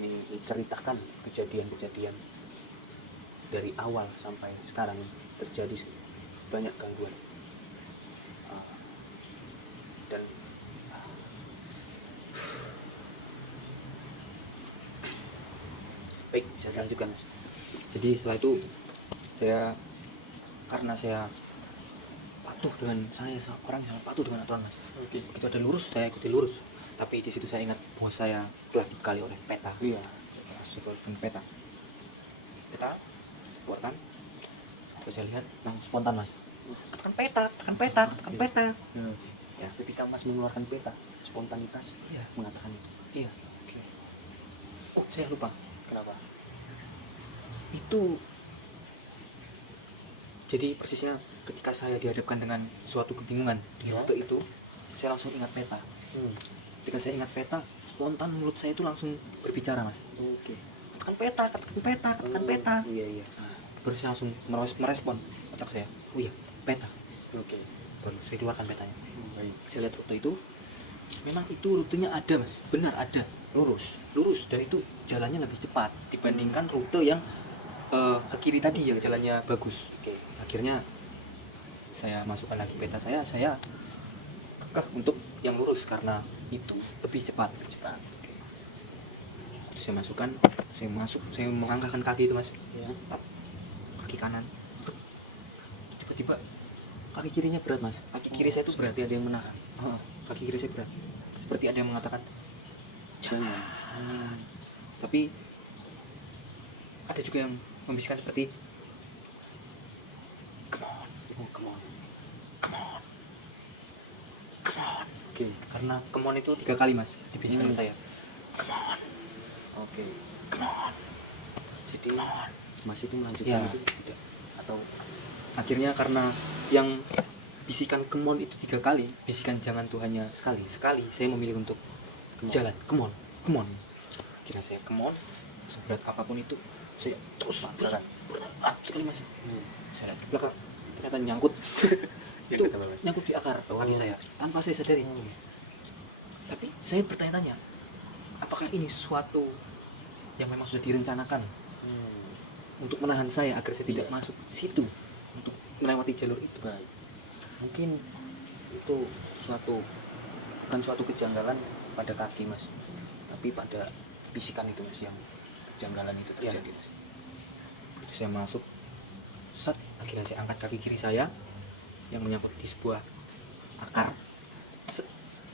ini menceritakan kejadian-kejadian dari awal sampai sekarang terjadi banyak gangguan. Dan baik, saya lanjutkan mas. Jadi setelah itu karena saya patuh dengan orang yang sangat patuh dengan aturan mas. Oke. Begitu ada lurus saya ikuti lurus, tapi di situ saya ingat bahwa saya telah dibekali oleh peta. Iya. Seperti peta keluarkan, terus saya lihat langsung spontan mas, tekan peta Ya, ketika Mas mengeluarkan peta, spontanitas Iya. mengatakan itu. iya. Oke. Oh saya lupa, Kenapa? itu jadi persisnya ketika saya dihadapkan dengan suatu kebingungan di Ya. rute itu, saya langsung ingat peta. Ketika saya ingat peta, spontan mulut saya itu langsung berbicara mas, Oke. tekan peta. Iya, iya. Nah, baru saya langsung merespon otak saya, oh iya peta. Oke. Baru saya keluarkan petanya, Baik. saya lihat rute itu, memang itu rutenya ada mas, benar ada, lurus dan itu jalannya lebih cepat dibandingkan rute yang ke kiri tadi yang jalannya bagus. Oke. Akhirnya saya masukkan lagi peta saya kekeh untuk yang lurus karena itu lebih cepat. Oke. Terus saya melangkahkan kaki itu mas, Ya. tap, kaki kanan, tiba-tiba kaki kirinya berat mas, kaki kiri saya itu berat. Berarti ada yang menahan. Kaki kiri saya berat, seperti ada yang mengatakan Jangan. tapi ada juga yang membisikkan seperti come on. Oke. Karena come on itu 3 kali mas dibisikkan ke saya. Oke. Jadi Mas itu melanjutkan Ya. itu tidak atau Akhirnya karena yang bisikan come on itu 3 kali, bisikan jangan tuh hanya sekali, saya memilih untuk jalan come on. Kira saya come on, seberat apapun itu saya terus Paksakan. berat sekali mas. Saya lihat ke belakang, ternyata nyangkut itu Nyangkut apa, Mas? nyangkut di akar kaki saya tanpa saya sadari. Tapi saya bertanya-tanya, apakah ini suatu yang memang sudah direncanakan untuk menahan saya agar saya tidak Iya. masuk situ untuk melewati jalur itu? Baik. Mungkin itu bukan suatu kejanggalan pada kaki Mas, tapi pada bisikan itu Mas yang kejanggalan itu Ya. terjadi Mas. Begitu saya masuk, akhirnya saya angkat kaki kiri saya yang menyangkut di sebuah akar.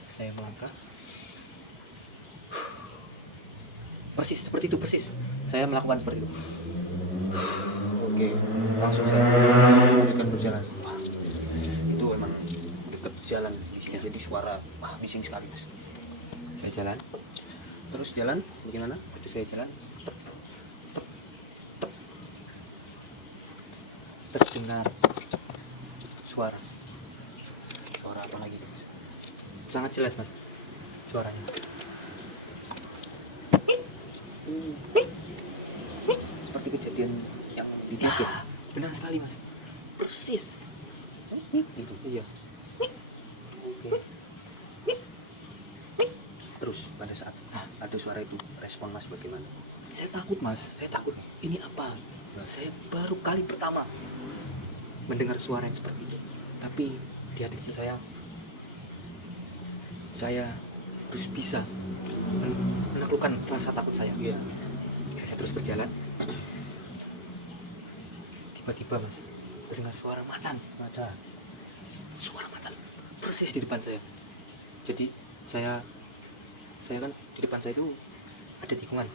Saya melangkah. Persis seperti itu, saya melakukan seperti itu. Oke. Langsung saya lanjutkan berjalan. Wah, itu emang deket jalan di sini. Ya. Jadi suara bising sekali Mas. Saya jalan, Terus jalan bagaimana? begitu saya jalan, tep. Terdengar suara Apa lagi Mas? sangat jelas mas suaranya. Seperti kejadian yang di Ya, basket. benar sekali mas, persis. Itu. Iya. Oke. Terus pada saat ada suara itu, respon Mas bagaimana? Saya takut mas, ini apa? Saya baru kali pertama mendengar suara yang seperti itu, tapi di hati kecil saya harus bisa menaklukkan rasa takut saya. Iya. Saya terus berjalan, tiba-tiba mas terdengar suara macan persis di depan saya. Jadi saya kan di depan saya itu ada tikungan.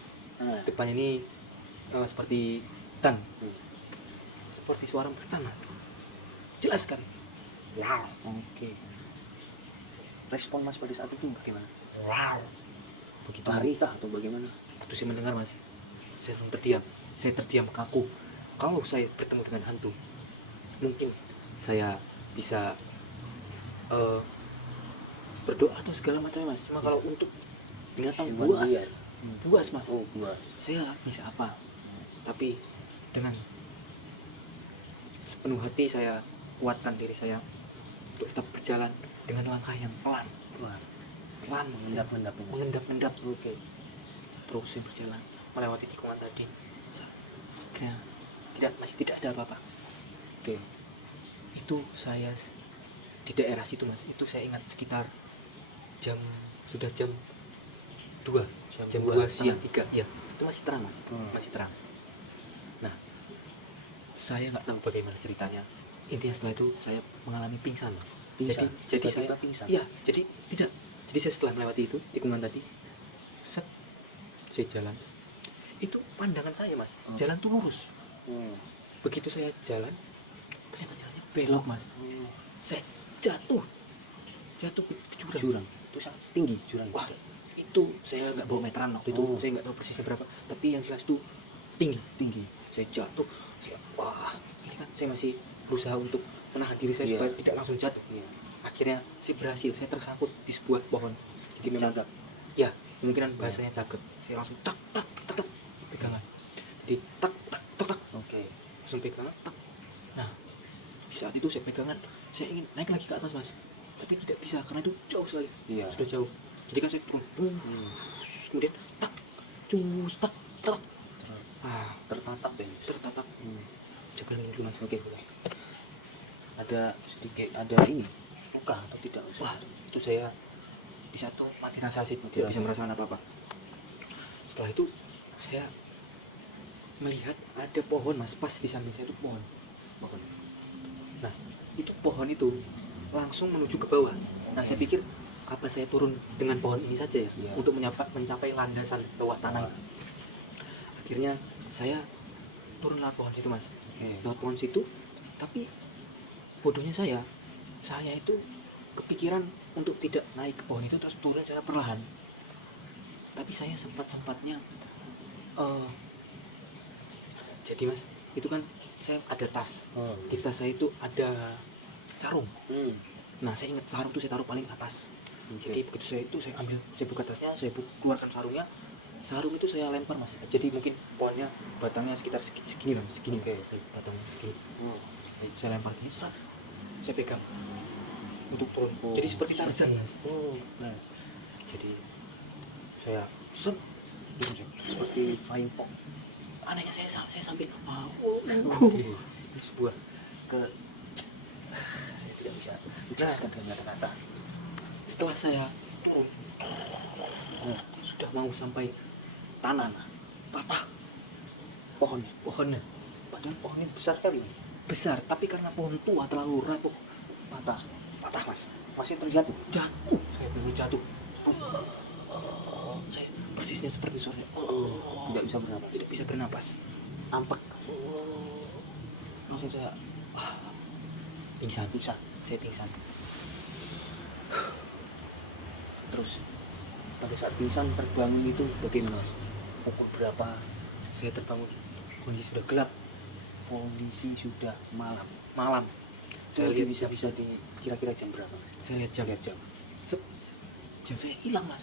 Depannya ini seperti hutan, seperti suara macan mas. Jelas sekali. Wow. Oke. Respon Mas pada saat itu bagaimana? Wow. Begitu Lari kah atau bagaimana? waktu saya mendengar mas, saya langsung terdiam kaku. Kalau saya bertemu dengan hantu, mungkin saya bisa berdoa atau segala macam mas. Cuma kalau untuk binatang Hewan buas liar. mas, Oh, buas. saya bisa apa? Tapi dengan sepenuh hati saya kuatkan diri saya untuk tetap berjalan dengan langkah yang pelan, Mengendap-endap. mengendap. Oke. Terus saya berjalan melewati tikungan tadi. Kayak masih tidak ada apa-apa. Oke. Itu saya di daerah situ mas, itu saya ingat sekitar sudah jam 2 Jam 2 2 siang siang. 3 ya, itu masih terang mas, masih terang. Nah, saya nggak tahu bagaimana ceritanya, intinya setelah itu saya mengalami pingsan. Pingsan? Jadi Tiba-tiba saya pingsan? iya, jadi tidak. Jadi saya setelah melewati itu tikungan tadi, set, saya jalan. Itu pandangan saya, Mas. Jalan tuh lurus. Begitu saya jalan, ternyata jalannya belok, Mas. Saya jatuh ke jurang. Itu sangat tinggi jurang. Wah, itu saya nggak bawa meteran waktu itu. Saya nggak tahu persisnya berapa, tapi yang jelas tuh tinggi. Saya jatuh, wah, ini kan saya masih berusaha untuk menahan diri saya supaya tidak langsung jatuh. Akhirnya saya berhasil, saya tersangkut di sebuah pohon. Jadi memang Cagak. ya, kemungkinan bahasanya cagak. Saya langsung tak pegangan. Jadi tak. Oke. Langsung pegangan tak. Nah, di saat itu saya pegangan, saya ingin naik lagi ke atas, Mas, tapi tidak bisa karena itu jauh sekali. Iya. Sudah jauh. Jadi kan saya turun, kemudian tak, cus, tak. Tertatap ya. Tertatap. Coba lihat dulu, Mas. Oke, boleh. Ada ini luka atau tidak? Wah, itu saya di satu mati rasa sih, tidak bisa merasakan apa-apa. Setelah itu saya melihat ada pohon, Mas, pas di samping saya itu pohon. Nah, itu pohon itu langsung menuju ke bawah. Nah, saya pikir apa saya turun dengan pohon ini saja ya, untuk mencapai landasan bawah tanah. Akhirnya saya turun lewat pohon situ, Mas. Lewat pohon situ, tapi bodohnya saya itu kepikiran untuk tidak naik ke pohon itu, terus turun secara perlahan. Tapi saya sempat-sempatnya jadi, Mas, itu kan saya ada tas. Di tas saya itu ada sarung. Nah, saya ingat sarung itu saya taruh paling atas. Jadi begitu saya buka tasnya, saya keluarkan sarungnya. Sarung itu saya lempar, Mas. Jadi mungkin pohonnya batangnya sekitar segini lah, segini. Batangnya segini. Saya lempar gini, saya pegang untuk turun. Jadi seperti Tarzan, Mas. Nah, jadi saya seperti flying fox. Anehnya saya sambil itu sebuah saya tidak bisa menjelaskan dengan kata-kata. Setelah saya turun, sudah mau sampai tanah, patah pohonnya. Padahal pohonnya besar kali, Mas. Besar, tapi karena pohon tua terlalu rapuh, patah, Mas. Masih terjatuh. Saya baru jatuh. Saya persisnya seperti suara tidak bisa bernapas. Ampak. Langsung saya pingsan. Saya pingsan. Terus pada saat pingsan terbangun itu bagaimana, Mas? Pukul berapa? Saya terbangun, kondisi sudah gelap, Kondisi sudah malam. Saya Jadi lihat bisa di kira-kira jam berapa? Saya lihat jam. Jam saya hilang, Mas.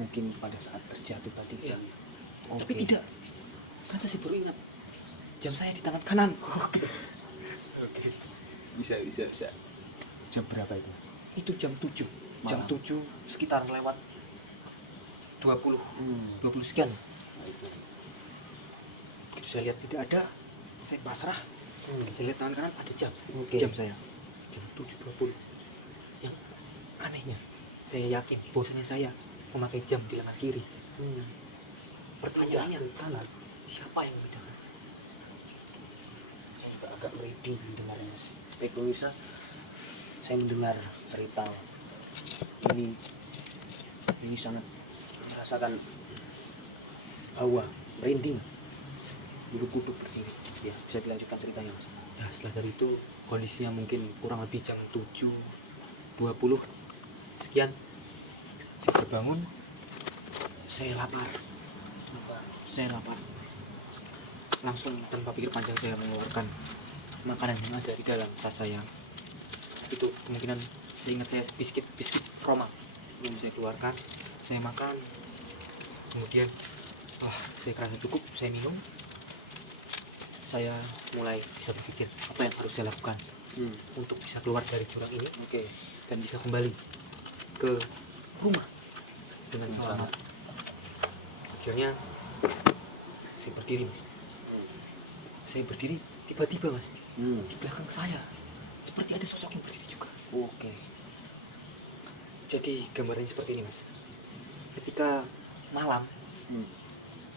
Mungkin pada saat terjatuh tadi jam. Tapi tidak. Ternyata saya baru ingat, jam saya di tangan kanan. Oke. Bisa. Jam berapa itu? Itu jam 7. Jam Malam. 7 sekitar lewat 20 sekian. Nah, itu. Begitu saya lihat tidak ada, saya pasrah. Saya lihat tangan kanan ada jam. Oke. Jam saya jam 7.20. Yang anehnya, saya yakin bahwasanya saya memakai jam di lengan kiri. Pertanyaannya, kanan. siapa yang membedakan? Saya juga agak merinding mendengarnya, Mas. Pemirsa, saya mendengar cerita ini sangat merasakan hawa merinding, bulu kuduk berdiri. Ya, bisa dilanjutkan ceritanya, Mas. Ya, setelah dari itu kondisinya mungkin kurang lebih jam 7.20 sekian. Saya terbangun, saya lapar. Langsung tanpa pikir panjang saya mengeluarkan makanan yang ada di dalam tas saya. Itu kemungkinan saya ingat saya biskuit Roma yang saya keluarkan, saya makan. Kemudian setelah saya kerasa cukup, saya minum. Saya mulai bisa berpikir apa yang harus saya lakukan untuk bisa keluar dari jurang ini, dan bisa kembali ke rumah dengan selamat. Akhirnya saya berdiri, Mas. Saya berdiri, tiba-tiba, Mas, di belakang saya seperti ada sosok yang berdiri juga. Jadi gambarnya seperti ini, Mas. Ketika malam,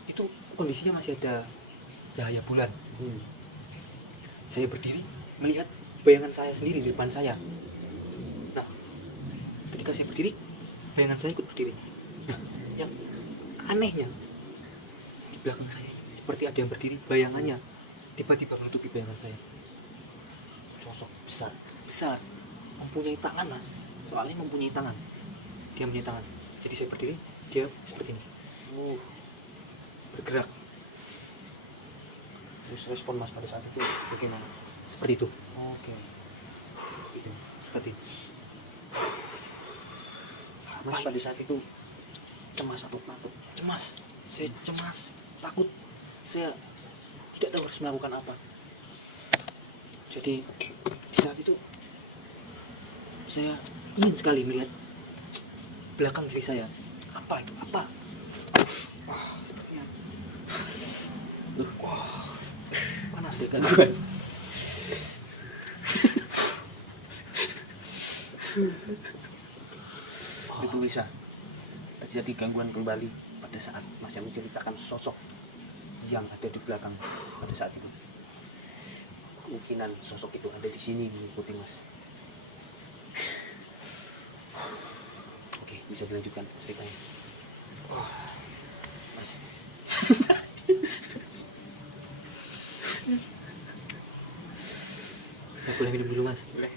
itu kondisinya masih ada cahaya bulan. saya berdiri melihat bayangan saya sendiri di depan saya. Nah, ketika saya berdiri, bayangan saya ikut berdiri. Nah, yang anehnya di belakang saya seperti ada yang berdiri, bayangannya tiba-tiba menutupi bayangan saya. Sosok besar. Besar, mempunyai tangan mas, soalnya mempunyai tangan, dia mempunyai tangan. Jadi saya berdiri, dia seperti ini, bergerak. Terus respon mas pada saat itu bagaimana? Seperti itu. Oke. Itu seperti Mas pada saat itu cemas atau takut? cemas. Saya cemas, takut. Saya tidak tahu harus melakukan apa. Jadi di saat itu saya ingin sekali melihat belakang diri saya. Apa itu? Apa? Sepertinya panas. Itu bisa terjadi gangguan kembali pada saat mas yang menceritakan sosok yang ada di belakang pada saat itu. Kemungkinan sosok itu ada di sini mengikuti mas. Oke, bisa dilanjutkan ceritanya. Mas. Saya boleh minum dulu mas? Boleh.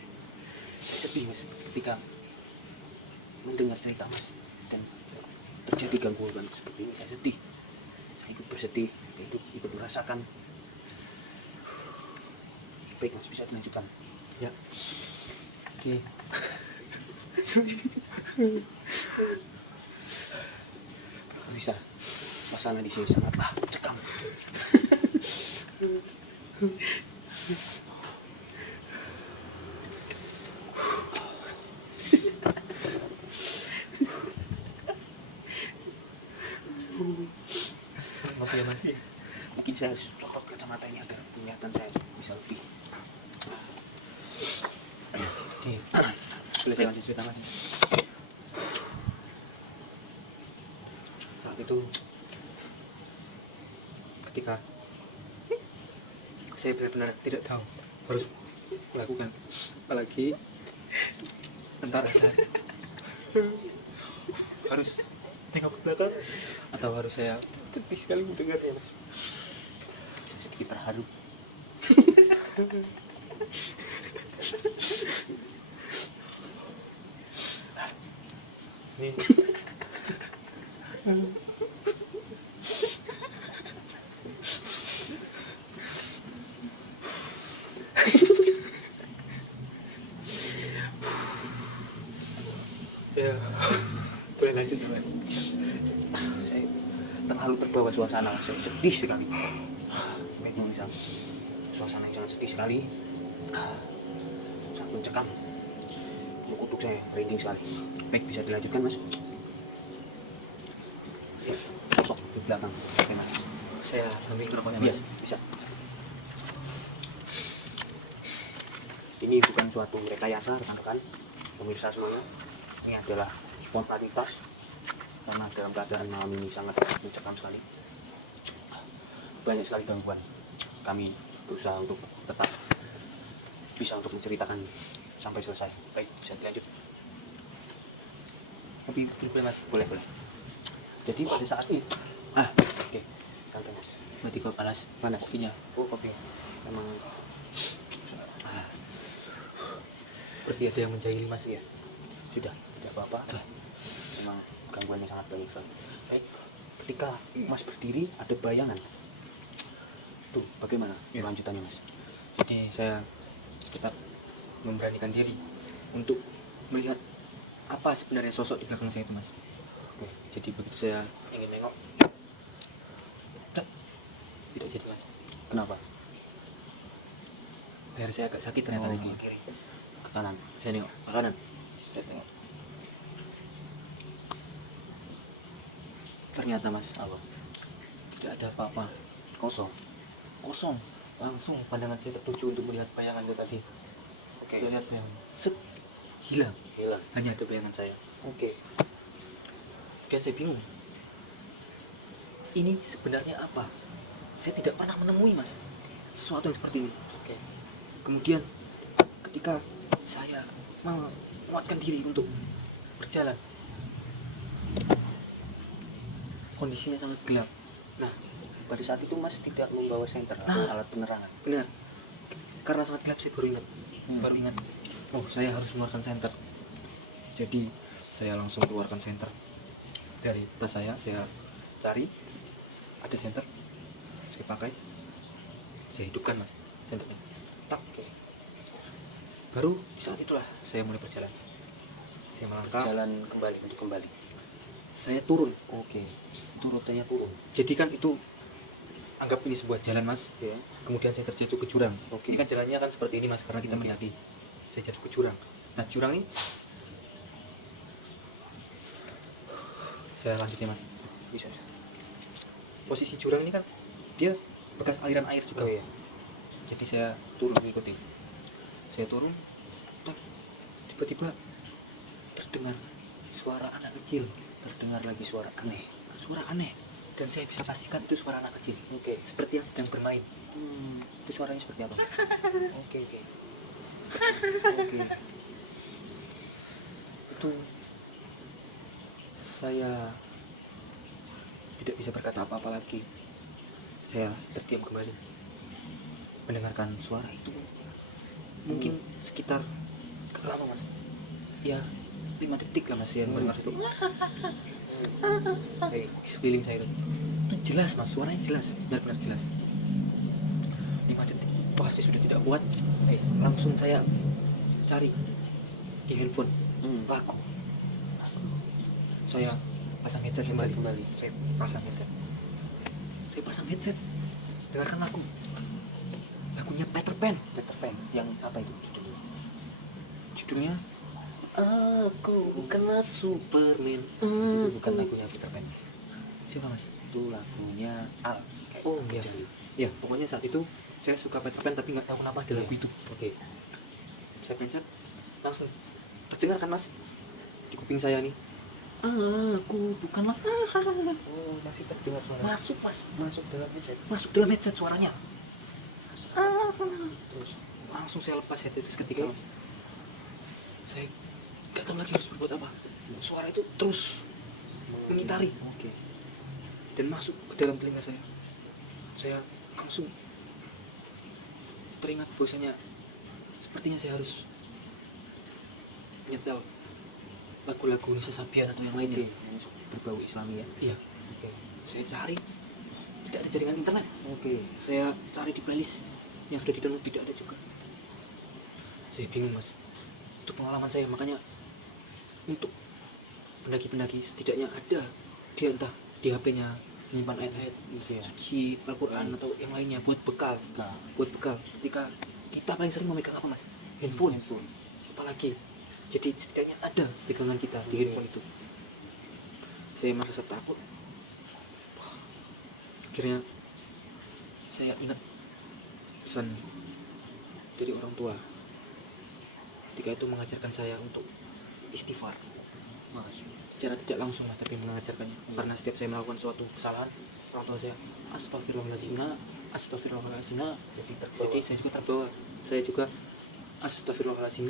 Sedih mas ketika mendengar cerita mas dan terjadi gangguan seperti ini. Saya sedih, saya ikut bersedih, saya ikut merasakan. Baik mas, bisa dilanjutkan. Ya. Oke. Bisa, suasana di sini sangatlah mencekam. Maaf ya mas. Mungkin saya harus copot kacamatanya agar penglihatan saya bisa lebih. Oke. Boleh saya lanjut cerita mas? Saat itu ketika saya benar-benar tidak tahu harus melakukan apalagi antara saya harus tengok ke belakang atau harus saya Sedih sekali mendengarnya mas. Saya sedikit terharu. ini saya boleh lanjut mas? Saya terlalu terbawa suasana, saya sedih sekali. Baik bisa, suasana yang sangat sedih sekali, sangat mencekam. Bulu kuduk saya merinding sekali. Baik, bisa dilanjutkan mas. Sosok di belakang, bagaimana? Saya sambil rokoknya Iya, mas. bisa. Ini bukan suatu rekayasa rekan-rekan pemirsa semuanya. Ini adalah spontanitas karena dalam keadaan malam ini sangat mencekam sekali. Banyak sekali gangguan. Kami berusaha untuk tetap bisa untuk menceritakan sampai selesai. Baik, bisa dilanjut. Tapi boleh mas? Boleh. Jadi pada saat ini, oke, santai mas. Mati kok panas? Panas. Kopinya Oh, kopi. Emang seperti ada yang menjahili mas. iya. Sudah, tidak apa-apa. Memang gangguannya sangat banyak sekali. Baik, ketika mas berdiri ada bayangan. Tuh, bagaimana Iya. lanjutannya mas? Jadi saya tetap memberanikan diri untuk melihat apa sebenarnya sosok di belakang saya itu mas. Oke. Jadi begitu saya ingin nengok, tet, tidak jadi mas. Kenapa? Leher saya agak sakit ternyata lagi. Kiri, ke kanan. Saya nengok ke kanan, saya tengok. Ternyata mas, Apa? tidak ada apa-apa, Kosong. kosong. Langsung pandangan saya tertuju untuk melihat bayangan itu tadi. Oke. Saya lihat bayangan, set, hilang. Hilang. Hanya ada bayangan saya. Oke. Dan saya bingung, ini sebenarnya apa? Saya tidak pernah menemui mas sesuatu yang seperti ini. Oke. Kemudian ketika saya menguatkan diri untuk berjalan, kondisinya sangat gelap. Nah, Pada saat itu Mas tidak membawa senter atau alat penerangan. benar, karena sangat gelap saya baru ingat, oh saya harus mengeluarkan senter. Jadi saya langsung keluarkan senter dari tas saya cari ada senter, saya pakai, saya hidupkan Mas senternya, tak. Baru di saat itulah saya mulai berjalan, saya melangkah, Jalan kembali. saya turun. Oke. Itu rutenya turun. Jadi kan itu, anggap ini sebuah jalan Mas, Oke. kemudian saya terjatuh ke jurang. Oke. Ini kan jalannya kan seperti ini Mas, karena kita Oke. mendaki. Saya jatuh ke jurang. Nah, jurang ini saya lanjutnya Mas. Bisa. Posisi jurang ini kan dia bekas aliran air juga. Oh iya. Jadi saya turun mengikuti. Saya turun, tak, tiba-tiba terdengar suara anak kecil. Terdengar lagi suara aneh. Suara aneh. Dan saya bisa pastikan itu suara anak kecil. Oke. Seperti yang sedang bermain. Itu suaranya seperti apa? Oke. Itu saya tidak bisa berkata apa-apa lagi. Saya terdiam kembali mendengarkan suara itu. Mungkin sekitar Lama Mas. ya 5 detik lah Mas, yang mendengar itu. Oke. Di sekeliling saya itu jelas Mas, suaranya jelas, benar-benar jelas. 5 detik. Wah, saya sudah tidak kuat. Langsung saya cari di handphone lagu. Saya pasang headset Kembali. Saya pasang headset. Dengarkan lagu. Lagunya Peter Pan. Peter Pan. Yang apa itu Judulnya Aku bukanlah Superman. Itu bukan lagunya Peter Pan. Siapa Mas? Itu lagunya Al. Oh iya. Kejali. Ya, pokoknya saat itu saya suka Peter Pan tapi nggak tahu kenapa ada lagu itu. Oke. Saya pencet, langsung terdengar kan Mas di kuping saya nih. Aku bukanlah. Oh, masih terdengar suara. Masuk Mas, Masuk dalam headset. masuk dalam headset suaranya. Terus. Langsung saya lepas headset itu seketika Mas. Saya nggak tahu lagi harus berbuat apa. Suara itu terus mengitari Oke. dan masuk ke dalam telinga saya. Saya langsung teringat bahwasanya sepertinya saya harus menyetel lagu-lagu Nisa Sabian atau yang lainnya. Yang berbau Islami ya. Iya. Oke. Saya cari, tidak ada jaringan internet. Oke. Saya cari di playlist yang sudah di-download, tidak ada juga. Saya bingung Mas. Itu pengalaman saya, makanya untuk pendaki-pendaki setidaknya ada dia entah di HP-nya menyimpan ayat-ayat Iya. suci Al-Quran atau yang lainnya buat bekal. Nah, Buat bekal ketika kita paling sering memegang apa Mas? Handphone. Apalagi. Jadi setidaknya ada pegangan kita di Oke. handphone itu. Saya merasa takut. Wah, akhirnya saya ingat pesan dari orang tua ketika itu mengajarkan saya untuk istighfar. Mas. Secara tidak langsung Mas, tapi mengajarkannya. Karena setiap saya melakukan suatu kesalahan, orang tua saya astagfirullahaladzim, astagfirullahaladzim. Jadi saya juga terbawa. Saya juga astagfirullahaladzim.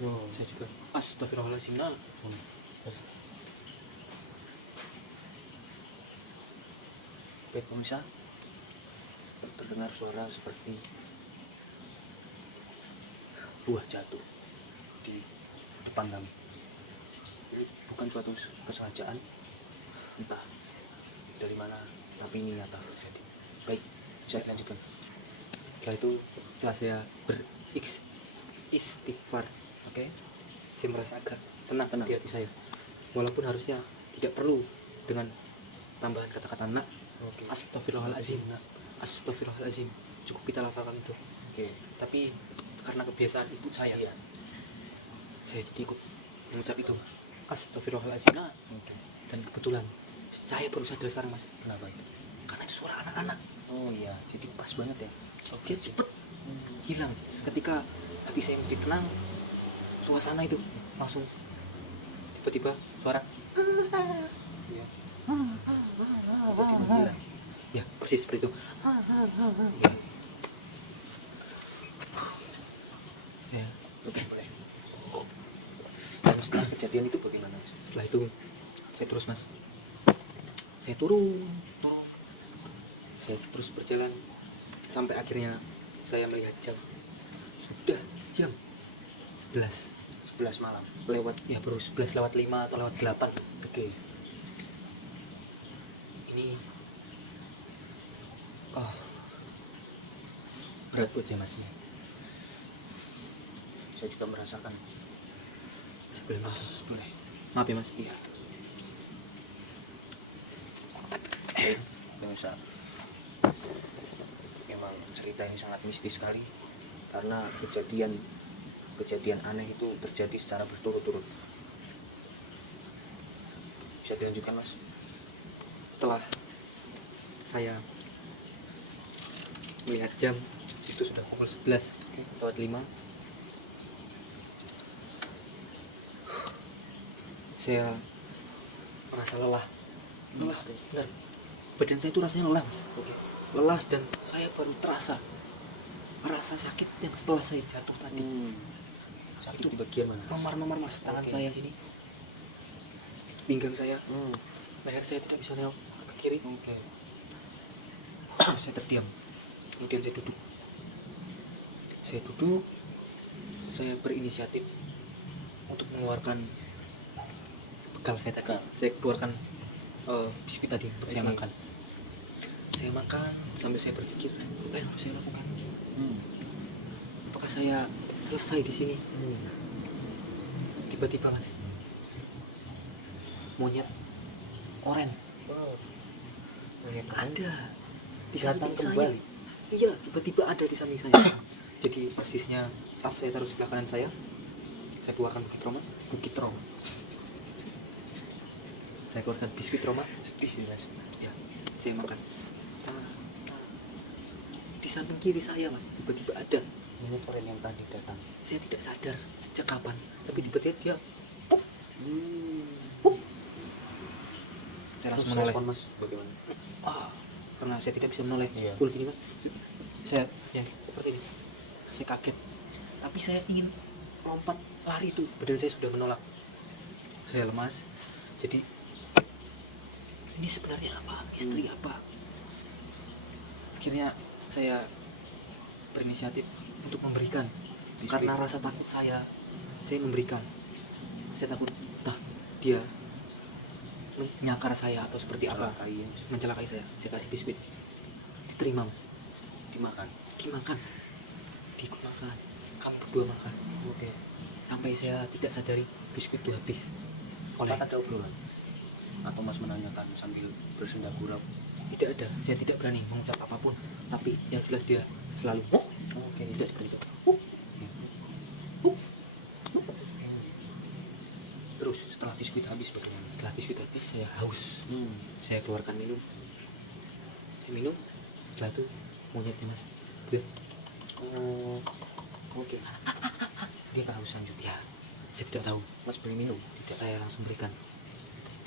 Oh. Saya juga astagfirullahaladzim. Terus. Baik pemirsa, terdengar suara seperti buah jatuh di depan kami. Ini bukan suatu kesengajaan, entah dari mana, tapi ini nyata terjadi. Baik, saya lanjutkan. Setelah itu, setelah saya beristighfar, Oke. saya merasa agak tenang Tenang. di hati saya. Walaupun harusnya tidak perlu dengan tambahan kata-kata nak, Oke. astagfirullahaladzim, astagfirullahaladzim. Cukup kita lafalkan itu. Oke. Tapi karena kebiasaan ibu saya, Iya. saya jadi ikut mengucap itu, astagfirullahaladzim. Oke. Dan kebetulan saya baru sadar sekarang Mas, Kenapa itu? karena itu suara anak-anak. Oh iya, jadi pas banget ya. Dia cepet hilang. Seketika hati saya menjadi tenang, suasana itu langsung tiba-tiba suara Iya. Jadi menghilang. ya persis seperti itu. Ya. Ya. Oke, boleh. Dan setelah kejadian itu bagaimana, Mas? Setelah itu saya terus mas, saya turun, saya terus berjalan sampai akhirnya saya melihat jam, sudah jam 11 11 malam. lewat, ya baru 11 lewat 5 atau lewat 8. Oke. Ini berat buat saya mas ini. Saya juga merasakan. Sebelum Boleh. maaf ya mas. Iya. Baik, pemirsa. Memang cerita ini sangat mistis sekali karena kejadian aneh itu terjadi secara berturut-turut. Bisa dilanjutkan, Mas? Setelah saya melihat jam, itu sudah pukul 11 lewat 5. Saya merasa lelah, benar. Badan saya itu rasanya lelah mas. Lelah, dan saya baru terasa rasa sakit yang setelah saya jatuh tadi. Sakit Itu di bagian mana? Memar-memar mas, tangan saya sini, pinggang saya, leher saya tidak bisa nengok ke kiri. Saya terdiam, kemudian saya duduk. Saya berinisiatif untuk mengeluarkan bekal saya tadi. Saya keluarkan biskuit tadi untuk saya makan. Saya makan sambil saya berpikir apa yang harus saya lakukan. Apakah saya selesai di sini? Tiba-tiba mas, monyet oren ada di samping saya. Iya, tiba-tiba ada di samping saya. Jadi persisnya tas saya taruh sebelah kanan saya keluarkan bukit Roma. Saya keluarkan biskuit Roma. Sedih, Mas. Ya, saya makan. Di samping kiri saya mas, tiba-tiba ada Monyet oren yang tadi datang. Saya tidak sadar sejak kapan, tapi tiba-tiba dia saya langsung menoleh. Respon, Mas, bagaimana? Karena saya tidak bisa menoleh full gini mas, saya ya seperti ini. Saya kaget, tapi saya ingin lompat lari, itu badan saya sudah menolak. Saya lemas. Jadi ini sebenarnya apa, misteri apa? Akhirnya saya berinisiatif untuk memberikan. Karena rasa takut saya memberikan. Saya takut dia menyakar saya atau seperti apa, mencelakai saya. Saya kasih biskuit, diterima mas, dimakan, diikut makan, kami berdua makan. Sampai saya tidak sadari biskuit itu habis. Apakah ada obrolan? Atau Mas menanyakan sambil bersenda gurau? Tidak ada, saya tidak berani mengucap apapun. Tapi yang jelas dia selalu tidak seperti itu. Terus setelah biskuit habis bagaimana? Setelah biskuit habis saya haus. Saya keluarkan minum. Saya minum. Setelah itu monyetnya mas, Dia kehausan juga. ya saya tidak tahu. Mas beri minum? Tidak, saya langsung berikan.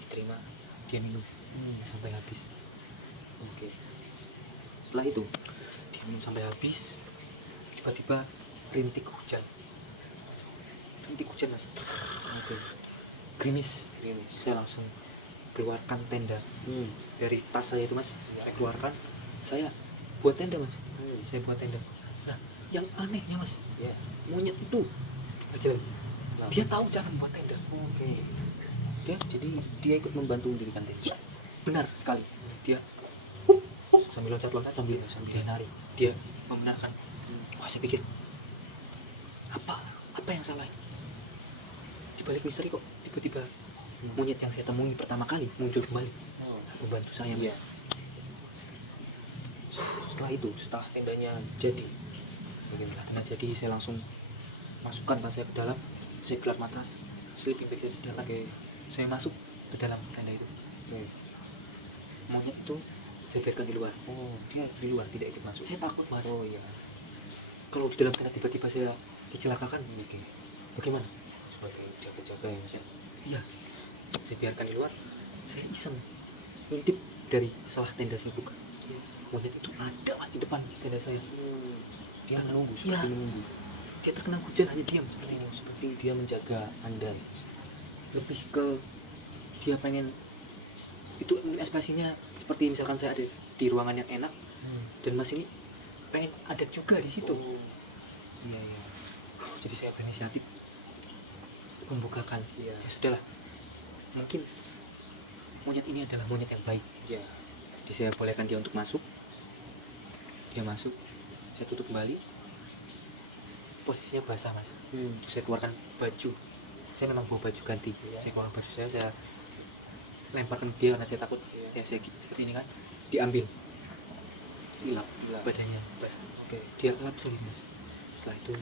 Diterima, dia minum sampai habis. Setelah itu Dia minum sampai habis. Tiba-tiba rintik hujan mas. Gerimis. Saya langsung keluarkan tenda dari tas saya itu mas. Saya keluarkan, saya buat tenda mas. Saya buat tenda. Nah, yang anehnya mas, monyet itu lagi-lagi dia tahu cara membuat tenda. Jadi dia ikut membantu mendirikan tenda. Ya, benar sekali. Dia sambil loncat-loncat, sambil dia nari, dia membenarkan. Wah, saya pikir apa yang salah di balik misteri, kok tiba-tiba monyet yang saya temui pertama kali muncul kembali membantu saya mas. Setelah tendanya jadi, Setelah tenda jadi, saya langsung masukkan tas saya ke dalam. Saya gelar matras, sleeping bag saya sediakan. Saya masuk ke dalam tenda itu. Monyet itu saya biarkan di luar. Dia di luar, tidak ikut masuk. Saya takut mas. Kalau Kalau di dalam tenda tiba-tiba saya dicelakakan, bagaimana? sebagai jaga-jaga ya Mas ya. Iya, saya biarkan di luar. Saya iseng ngintip dari salah tenda saya buka. Monyet itu ada mas di depan tenda saya. Dia menunggu, Iya. seperti menunggu. dia terkena hujan hanya diam seperti ini. Seperti dia menjaga Anda. Lebih ke dia pengen, itu ekspresinya seperti misalkan saya ada di ruangan yang enak dan Mas ini pengen ada juga di situ. Oh. Iya, iya. Jadi saya berinisiatif membukakan. Iya. Ya sudahlah, mungkin monyet ini adalah monyet yang baik. Iya. Jadi saya bolehkan dia untuk masuk. Dia masuk, saya tutup kembali. Posisinya basah Mas. Terus saya keluarkan baju. Saya memang bawa baju ganti. Iya. Saya keluarkan baju saya lemparkan ke dia karena saya takut. Iya. Ya saya seperti ini kan, diambil, dilap badannya basah. Oke. Dia lap sendiri Mas. Setelah itu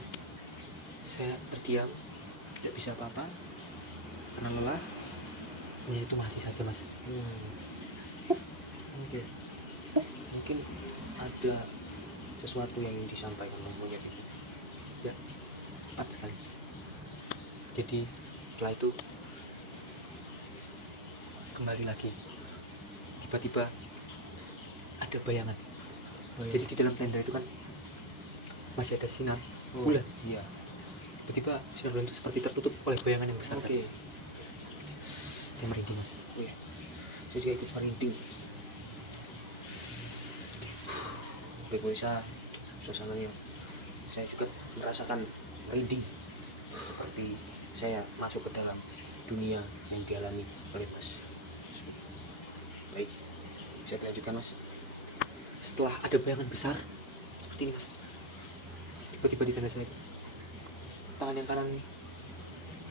saya terdiam, tidak bisa apa-apa karena lelah. Ya itu masih saja Mas. Oke. Mungkin ada sesuatu yang ingin disampaikan oleh monyet ini. Ya, tepat sekali. Jadi setelah itu kembali lagi, tiba-tiba ada bayangan. Jadi di dalam tenda itu kan masih ada sinar bulan. Iya. Tiba-tiba sinar bulan itu seperti tertutup oleh bayangan yang besar. Oke. Saya merinding Mas. Iya. Saya juga ikut merinding. Oke, bisa suasananya. Saya juga merasakan merinding. Seperti saya masuk ke dalam dunia yang dialami oleh Mas. Baik, bisa dilanjutkan Mas. Setelah ada bayangan besar seperti ini Mas, tiba-tiba di tenda saya itu, tangan yang kanan ini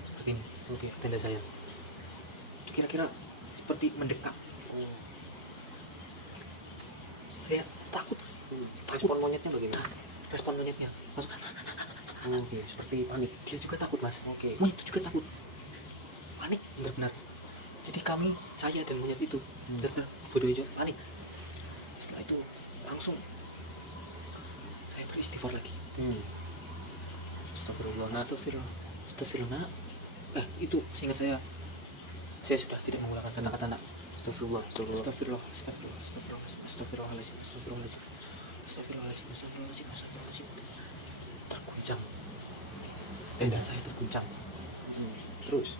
seperti ini. Oke, tenda saya itu kira-kira seperti mendekat. Saya takut. Respon monyetnya bagaimana? Respon monyetnya masuk. Oke, seperti panik. Dia juga takut Mas. Oke. Monyet itu juga takut, panik benar-benar. Jadi kami, saya dan monyet itu benar-benar bodoh aja, panik. Setelah itu langsung saya beristighfar lagi. Astagfirullah. Astagfirullah, astagfirullah. Itu seingat saya sudah tidak menggunakan kata-kata nak. Astagfirullah. Astagfirullah. Astagfirullah, astagfirullah, astagfirullah, astagfirullahaladzim, astagfirullahaladzim, astagfirullahaladzim, astagfirullahaladzim, astagfirullahaladzim. Terguncang, tenda saya terguncang. Terus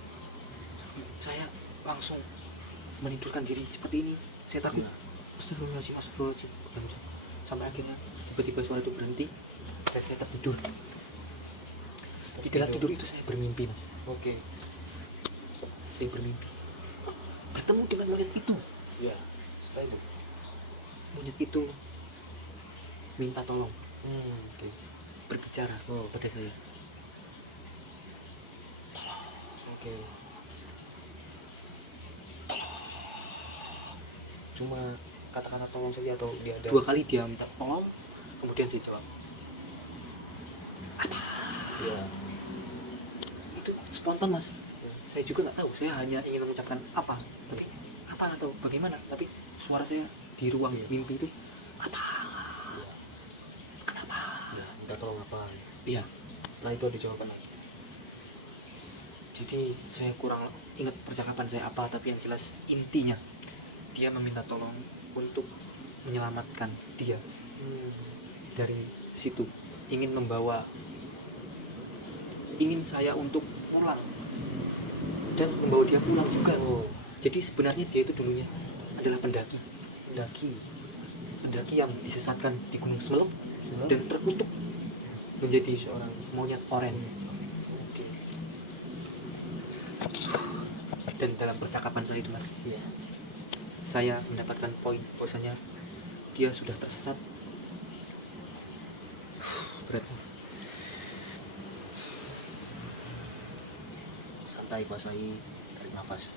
Saya langsung menidurkan diri seperti ini. Saya takut. Astagfirullahaladzim, astagfirullahaladzim. Sampai akhirnya tiba-tiba suara itu berhenti dan saya tertidur. Di dalam tidur itu saya bermimpi Mas. Oke. Saya bermimpi bertemu dengan monyet itu. Ya, setelah itu. Monyet itu minta tolong, Oke. berbicara pada saya. Oke. Cuma kata-kata tolong saja atau dia ada 2 kali dia minta tolong, kemudian saya jawab. ya Itu spontan Mas. Saya juga nggak tahu. Saya hanya ingin mengucapkan apa, tapi apa atau bagaimana. Tapi suara saya di ruang mimpi itu apa? Kenapa? ya minta tolong apa? Iya. Setelah itu ada jawaban lagi. Jadi saya kurang ingat percakapan saya apa, tapi yang jelas intinya dia meminta tolong untuk menyelamatkan dia dari situ, ingin saya untuk pulang dan membawa dia pulang juga. Jadi sebenarnya dia itu dulunya adalah pendaki yang disesatkan di Gunung Semeru dan terkutuk menjadi seorang monyet oren. Dan dalam percakapan saya itu Mas, saya mendapatkan poin bahwasanya dia sudah tersesat. Berat. Santai, basahi, tarik nafas.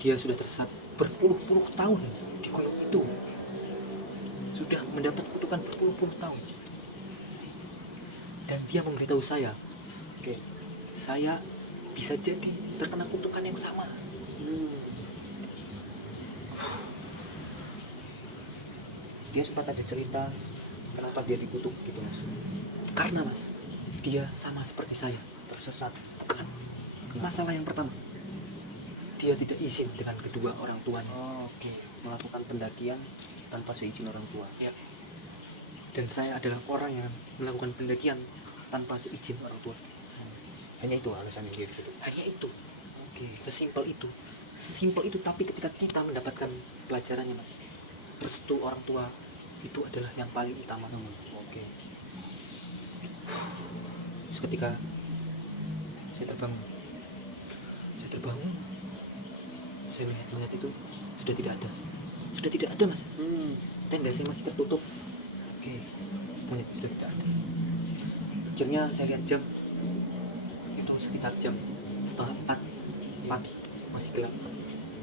Dia sudah tersesat berpuluh-puluh tahun di gunung itu, sudah mendapat kutukan berpuluh-puluh tahun, dan dia memberitahu saya, saya bisa jadi terkena kutukan yang sama. Dia sempat ada cerita kenapa dia dikutuk gitu Mas? Karena Mas, dia sama seperti saya, Tersesat. bukan. Masalah yang pertama, dia tidak izin dengan kedua orang tuanya. Melakukan pendakian tanpa seizin orang tua. Ya. dan saya adalah orang yang melakukan pendakian tanpa seizin orang tua. Hanya itu alasannya dia gitu. Hanya itu, Oke. sesimpel itu. Tapi ketika kita mendapatkan pelajarannya mas, restu orang tua itu adalah yang paling utama. Oke. Terus ketika saya terbangun, saya melihat itu sudah tidak ada mas. Tenda saya masih tertutup. Oke. Monyet sudah tidak ada. Akhirnya saya lihat jam, itu sekitar jam 3:30 pagi, masih gelap.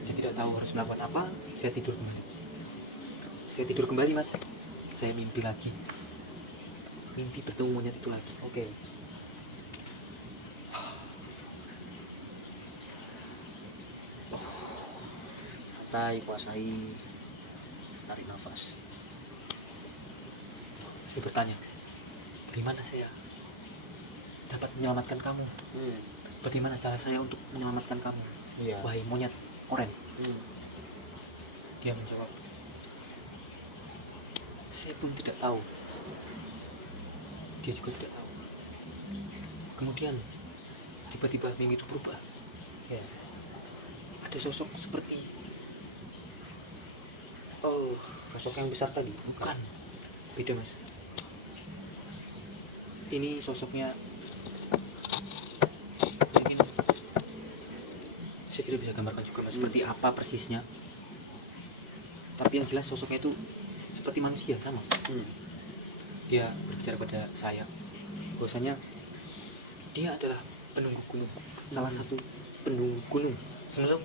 Saya tidak tahu harus melakukan apa. Saya tidur kembali mas. Saya mimpi lagi, mimpi bertemu monyet itu lagi. Oke. Santai, kuasai, tarik nafas. Saya bertanya, bagaimana saya dapat menyelamatkan kamu? Bagaimana cara saya untuk menyelamatkan kamu, Iya. wahai monyet oren? Dia menjawab, saya pun tidak tahu. Dia juga tidak tahu. Kemudian tiba-tiba mimpi itu berubah. Ya. Ada sosok seperti Sosok yang besar tadi. bukan, beda mas. Ini sosoknya mungkin saya tidak bisa gambarkan juga mas seperti apa persisnya. Tapi yang jelas sosoknya itu seperti manusia sama. Dia berbicara pada saya bahwasanya dia adalah penunggu gunung, salah satu penunggu gunung Semeru.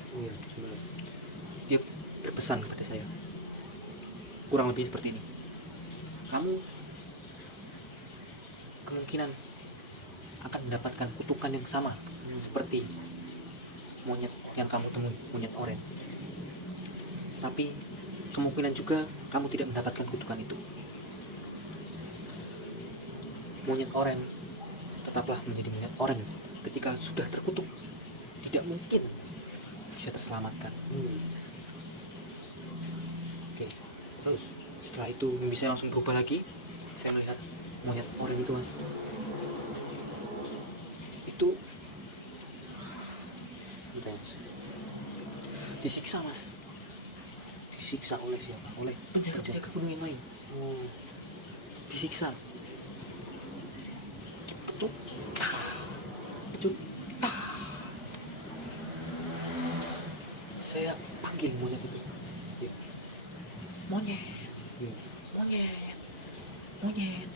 Dia berpesan kepada saya kurang lebih seperti ini: kamu kemungkinan akan mendapatkan kutukan yang sama seperti monyet yang kamu temui, monyet oren. Tapi kemungkinan juga kamu tidak mendapatkan kutukan itu. Monyet oren tetaplah menjadi monyet oren ketika sudah terkutuk, tidak mungkin bisa terselamatkan. Oke. Terus Setelah itu mimpi saya langsung berubah lagi. Saya melihat monyet oren itu mas, itu intens. disiksa mas, Disiksa oleh siapa? Oleh penjaga gunung yang lain. Disiksa, dipecut, pecut. Saya panggil monyet itu, monyet, monyet, monyet.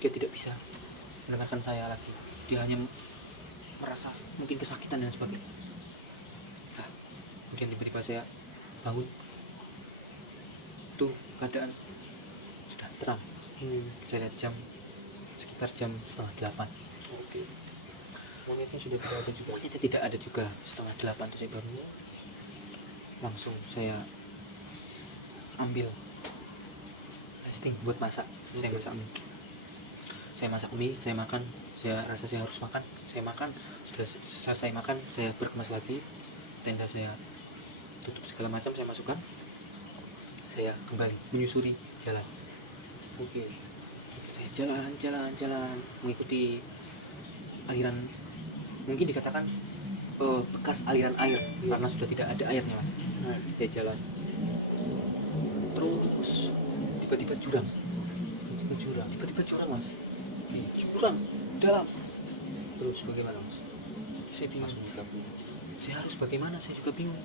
Dia tidak bisa mendengarkan saya lagi. Dia hanya merasa mungkin kesakitan dan sebagainya. Nah, kemudian tiba-tiba saya bangun. Itu keadaan sudah terang. Saya lihat jam sekitar jam 7:30. Oke. Monyetnya sudah tidak ada juga. Monyetnya tidak ada juga. 7:30 itu saya baru langsung saya ambil resting buat masak. Saya masak mie. Saya masak mie, saya makan. Saya rasa saya harus makan. Saya makan. Sudah selesai makan, saya berkemas lagi. Tenda saya tutup segala macam, saya masukkan. Saya kembali menyusuri jalan. Oke. Saya jalan mengikuti aliran, mungkin dikatakan bekas aliran air karena sudah tidak ada airnya mas. Saya jalan terus, tiba-tiba jurang mas, jurang dalam. Terus bagaimana mas? Saya bingung, Langsung digabung. saya harus bagaimana, saya juga bingung.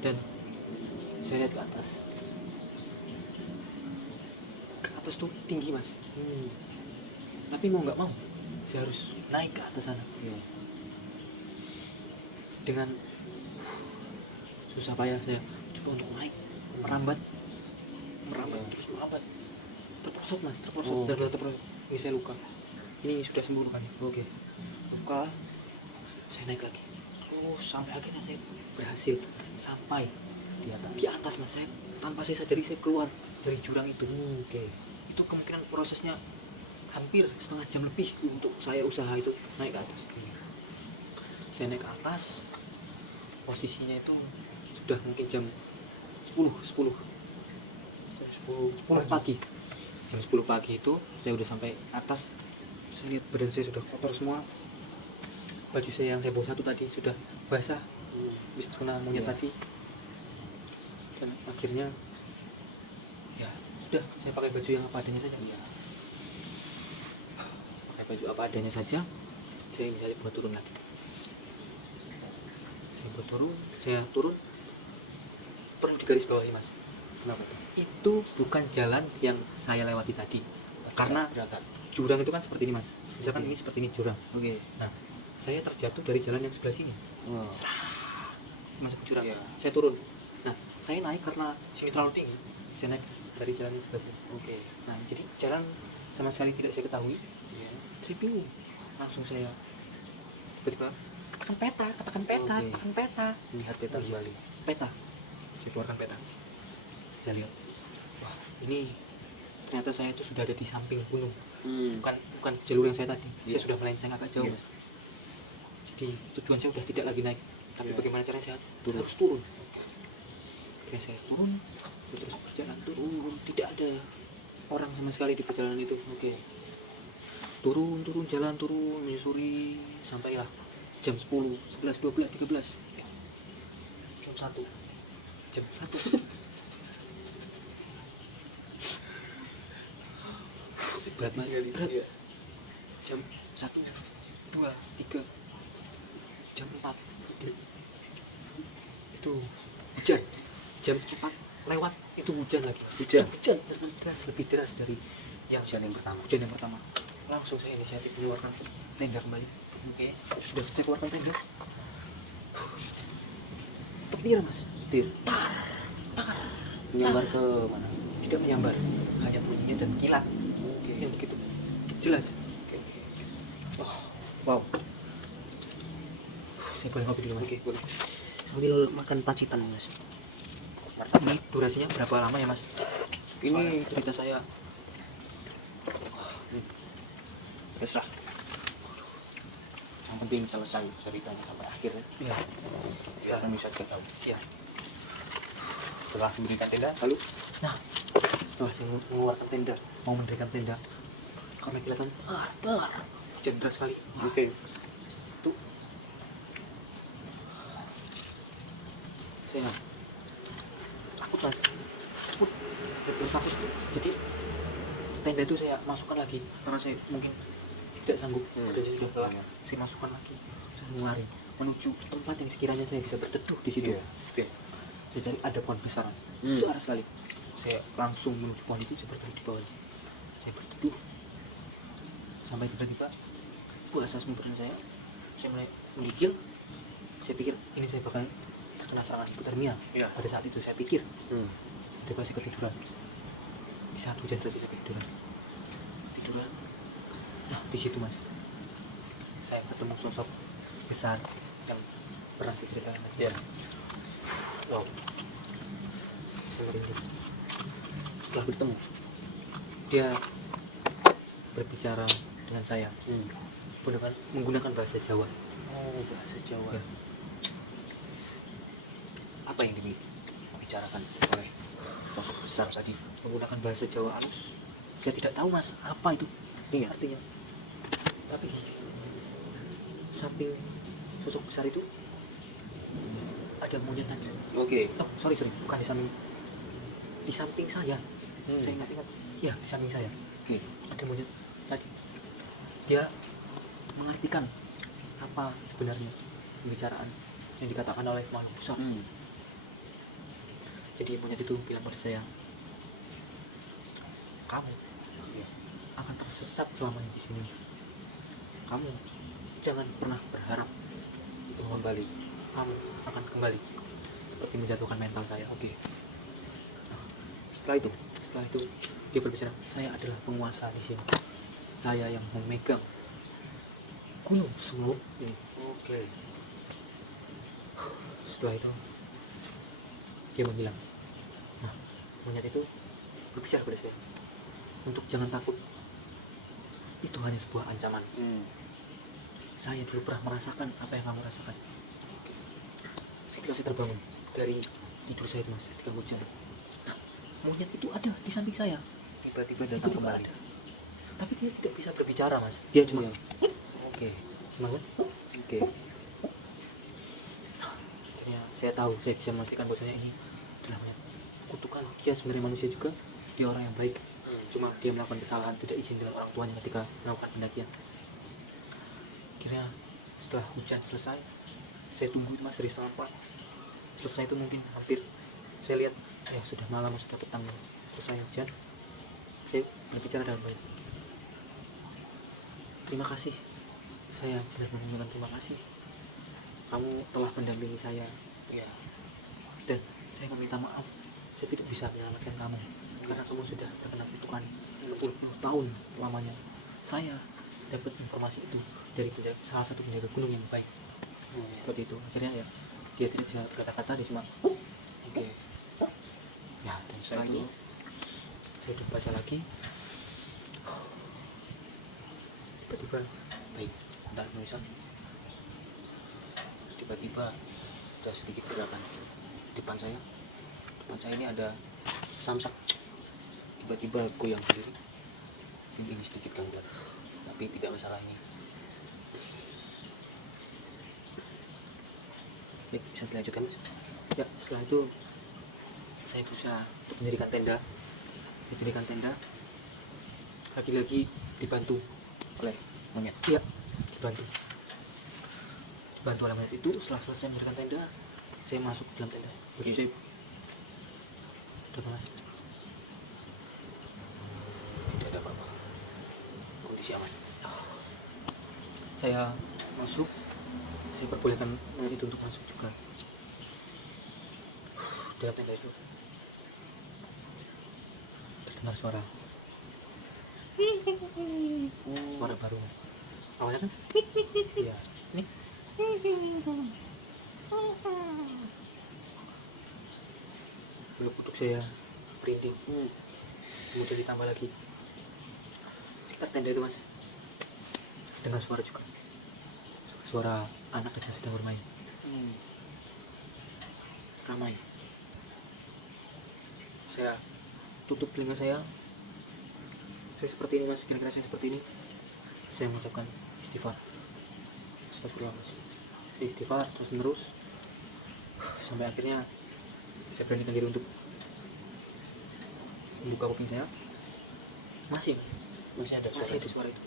Dan saya lihat ke atas tuh tinggi mas, tapi mau nggak mau saya harus naik ke atas sana. Iya. Dengan susah payah saya coba untuk naik, merambat terus merambat, terperosot mas, Oh. benar-benar terperosot. Ini saya luka, ini sudah sembuh lukanya. Oke. Luka, saya naik lagi terus sampai akhirnya saya berhasil sampai di atas mas. Saya tanpa saya sadari saya keluar dari jurang itu. Oke. Itu kemungkinan prosesnya hampir setengah jam lebih untuk saya usaha itu naik ke atas. Saya naik ke atas, posisinya itu sudah mungkin jam 10 pagi. jam 10 pagi itu saya udah sampai atas. Saya lihat badan saya sudah kotor semua, baju saya yang saya bawa satu tadi sudah basah habis terkena monyet Iya. tadi. Dan akhirnya ya sudah, saya pakai baju yang apa adanya saja. Pakai baju apa adanya saja, saya buat turun lagi. Saya turun perlu digarisbawahi mas, Kenapa tuh? itu bukan jalan yang saya lewati tadi, karena Berangkat. jurang itu kan seperti ini mas, misalkan ini seperti ini jurang. Oke. Nah, saya terjatuh dari jalan yang sebelah sini, Oh. masuk jurang. Iya. Saya turun. Nah, saya naik karena sini terlalu tinggi. Saya naik dari jalan yang sebelah sini. Oke. Nah, jadi jalan sama sekali tidak saya ketahui. Iya. Saya bingung. Langsung saya tiba-tiba katakan peta, Oke. katakan peta. Lihat peta Oh, iya. kembali. Peta. Saya keluarkan peta. Saya lihat. Wah, ini ternyata saya itu sudah ada di samping gunung. Bukan jalur yang saya tadi. Iya. Saya sudah melenceng agak jauh, Iya. Mas. Jadi tujuan saya sudah tidak lagi naik, tapi Iya. bagaimana caranya saya Turun. harus turun. Akhirnya saya turun, terus berjalan turun, tidak ada orang sama sekali di perjalanan itu. Oke. Turun, jalan turun, menyusuri sampailah jam 10, 11, 12, 13. Jam 1. Jam 1. Berat mas, berat. Iya. Jam 1, 2, 3, jam 4 itu hujan. Jam 4 lewat itu hujan lagi. Hujan? Hujan benar-benar deras, lebih deras dari yang Hujan yang pertama. Hujan yang pertama. Langsung saya inisiatif mengeluarkan tenda kembali. Oke. Sudah saya keluarkan tenda. Petir mas, Petir. Menyambar ke mana? tidak menyambar, hanya bunyinya dan kilat Oke. yang begitu jelas. Oke. Wow. Saya boleh ngopi dulu mas? Oke, boleh. Sambil makan pacitan, Mas. Ini durasinya berapa lama ya mas? Ini Cerita saya. Terserah. Yang penting selesai ceritanya sampai akhir ya. Iya. Sekarang bisa kita tahu. Iya. Setelah mendirikan tenda, lalu Nah, setelah saya mengeluarkan tenda, mau mendirikan tenda, karena kelihatan hujan deras sekali. Wah, oke. itu saya takut mas, takut. Jadi tenda itu saya masukkan lagi karena saya mungkin tidak sanggup. Dan saya sudah lelah. Saya masukkan lagi, saya lari menuju tempat yang sekiranya saya bisa berteduh di situ. Iya. Oke. Saya cari ada pohon besar mas, Hmm. besar sekali. Saya langsung menuju pohon itu, saya berteduh di bawah. Saya berteduh sampai tiba-tiba puasa semua badan saya. Saya mulai menggigil. Saya pikir ini saya bakal terkena serangan hipotermia. Iya. Pada saat itu saya pikir, tiba-tiba saya ketiduran. Di saat hujan deras saya ketiduran. Nah di situ mas, saya ketemu sosok besar yang pernah saya ceritakan tadi. Iya. Wow. Saya merinding. Setelah bertemu, dia berbicara dengan saya menggunakan bahasa Jawa. Oh, bahasa Jawa. Ya. Apa yang dibicarakan oleh sosok besar tadi? Menggunakan bahasa Jawa halus. Saya tidak tahu mas apa itu Iya. artinya. Tapi samping sosok besar itu ada monyet tadi. Oke. Oh sorry bukan di samping saya. Saya ingat ya di samping saya Oke. ada monyet tadi. Dia mengartikan apa sebenarnya pembicaraan yang dikatakan oleh makhluk besar. Jadi monyet itu bilang pada saya, kamu akan tersesat selamanya di sini. Kamu jangan pernah berharap Kembali. kamu akan kembali. Seperti menjatuhkan mental saya. Oke. Setelah itu dia berbicara, saya adalah penguasa di sini. Saya yang memegang gunung Semeru ini. Oke. Setelah itu dia menghilang. Nah, monyet itu berbicara pada saya untuk jangan takut. Itu hanya sebuah ancaman. Saya dulu pernah merasakan apa yang kamu rasakan. Ketika saya terbangun dari tidur saya itu mas, ketika hujan. Nah, monyet itu ada di samping saya. tiba-tiba datang kembali. Tapi dia tidak bisa berbicara mas, dia cuma Oke. gimana? Oke. Akhirnya saya tahu, saya bisa memastikan bahwasanya ini adalah kutukan. Dia sebenarnya manusia juga, dia orang yang baik, cuma dia melakukan kesalahan, tidak izin dengan orang tuanya ketika melakukan pendakian. Akhirnya setelah hujan selesai, saya tunggu itu mas dari setengah 4. Selesai itu mungkin hampir, saya lihat ya sudah malam, sudah petang, selesai hujan. Saya berbicara dengan baik, terima kasih, saya benar-benar mengucapkan terima kasih, kamu telah mendampingi saya Ya. dan saya meminta maaf, saya tidak bisa menyelamatkan kamu karena kamu sudah terkena kutukan berpuluh-puluh tahun lamanya. Saya dapat informasi itu dari salah satu penjaga gunung yang baik. Seperti itu. Akhirnya ya dia tidak bisa berkata-kata, dia cuma Oke. ya. Dan setelah itu saya berbaca lagi, tiba-tiba Baik. Bentar, Nisa. Tiba-tiba ada sedikit gerakan depan saya. Depan saya ini ada samsak. Tiba-tiba goyang sendiri. Ini sedikit gangguan. Tapi tidak masalah ini. Baik, bisa dilanjutkan mas? ya setelah itu saya berusaha untuk mendirikan tenda. Lagi-lagi dibantu Oleh monyet. iya, dibantu oleh monyet itu. Setelah selesai mendirikan tenda, saya masuk ke dalam tenda. Begitu saya udah mas, Tidak ada apa-apa. Kondisi aman. saya masuk, saya perbolehkan monyet itu untuk masuk juga. Dalam tenda itu terdengar suara baru. Awalnya kan iya, ini bulu kuduk saya merinding. Kemudian ditambah lagi sekitar tenda itu mas, dengar suara juga, suara anak kecil sedang bermain ramai. Saya tutup telinga saya seperti ini mas, kira-kira saya seperti ini. Saya mengucapkan istighfar, astagfirullahaladzim, istighfar terus menerus sampai akhirnya saya beranikan diri untuk membuka kuping saya. Masih Masih ada suara itu.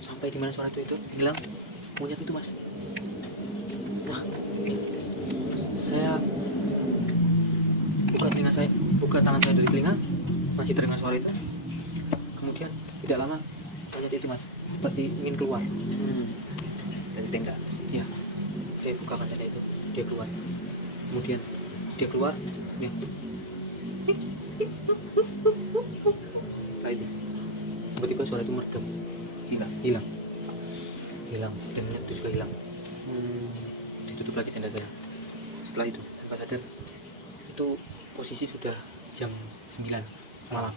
Sampai di mana suara itu hilang, monyet itu mas. Wah, saya buka tangan saya dari telinga, masih terdengar suara itu. Kemudian tidak lama monyet itu mas seperti ingin keluar. Dari tenda. Ya, saya bukakan tenda itu, dia keluar. Kemudian dia keluar, ya. Setelah itu Tiba-tiba suara itu meredam, hilang. hilang, dan monyet itu juga hilang. Ditutup lagi tenda saya. Setelah itu Tanpa sadar, itu posisi sudah jam 9 malam.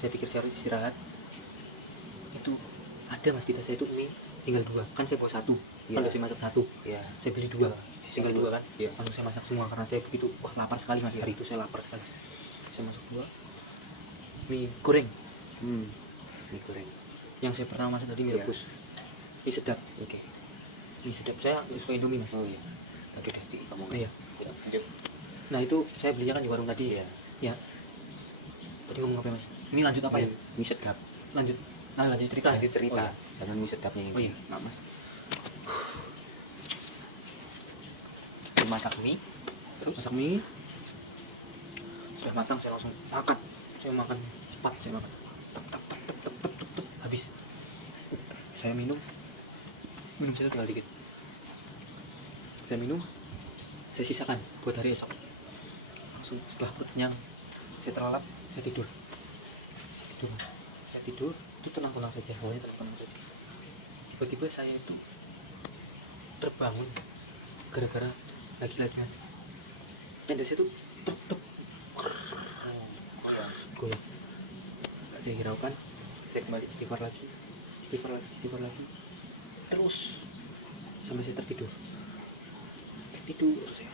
Saya pikir saya harus istirahat. Itu ada mas di tas saya itu mie tinggal 2, kan saya bawa 1, Iya. kan udah saya masak 1, ya. saya beli 2, tinggal 2 kan. Iya. Langsung saya masak semua karena saya begitu lapar sekali mas. Hari itu saya lapar sekali. Saya masak 2 mie goreng. Mie goreng. Yang saya pertama masak tadi mie Iya. rebus, mie sedap. Oke. Mie sedap saya nggak suka Indomie mas. Oh iya. Tadi udah ngomong. Iya. Ya, lanjut. Nah itu saya belinya kan di warung tadi. Iya. Ya. Tadi ngomong apa ya mas? Ini lanjut apa ya? Mie sedap. Lanjut cerita. Lanjut cerita. Oh, iya. Jangan mie sedapnya ini. Oh iya, nggak mas. Masak mie. Terus masak mie sudah matang, saya langsung makan. Saya makan cepat, saya makan. Tep, habis. Saya minum saya tinggal dikit. Saya minum, saya sisakan buat hari esok. Langsung setelah perut kenyang, saya terlelap, saya tidur. Saya tidur, itu tenang-tenang saja, pokoknya tenang-tenang saja. Tiba-tiba saya itu terbangun gara-gara lagi-lagi mas. Tenda saya tuh tep goyang. Saya hiraukan, saya kembali istighfar lagi, terus sampai saya tertidur saya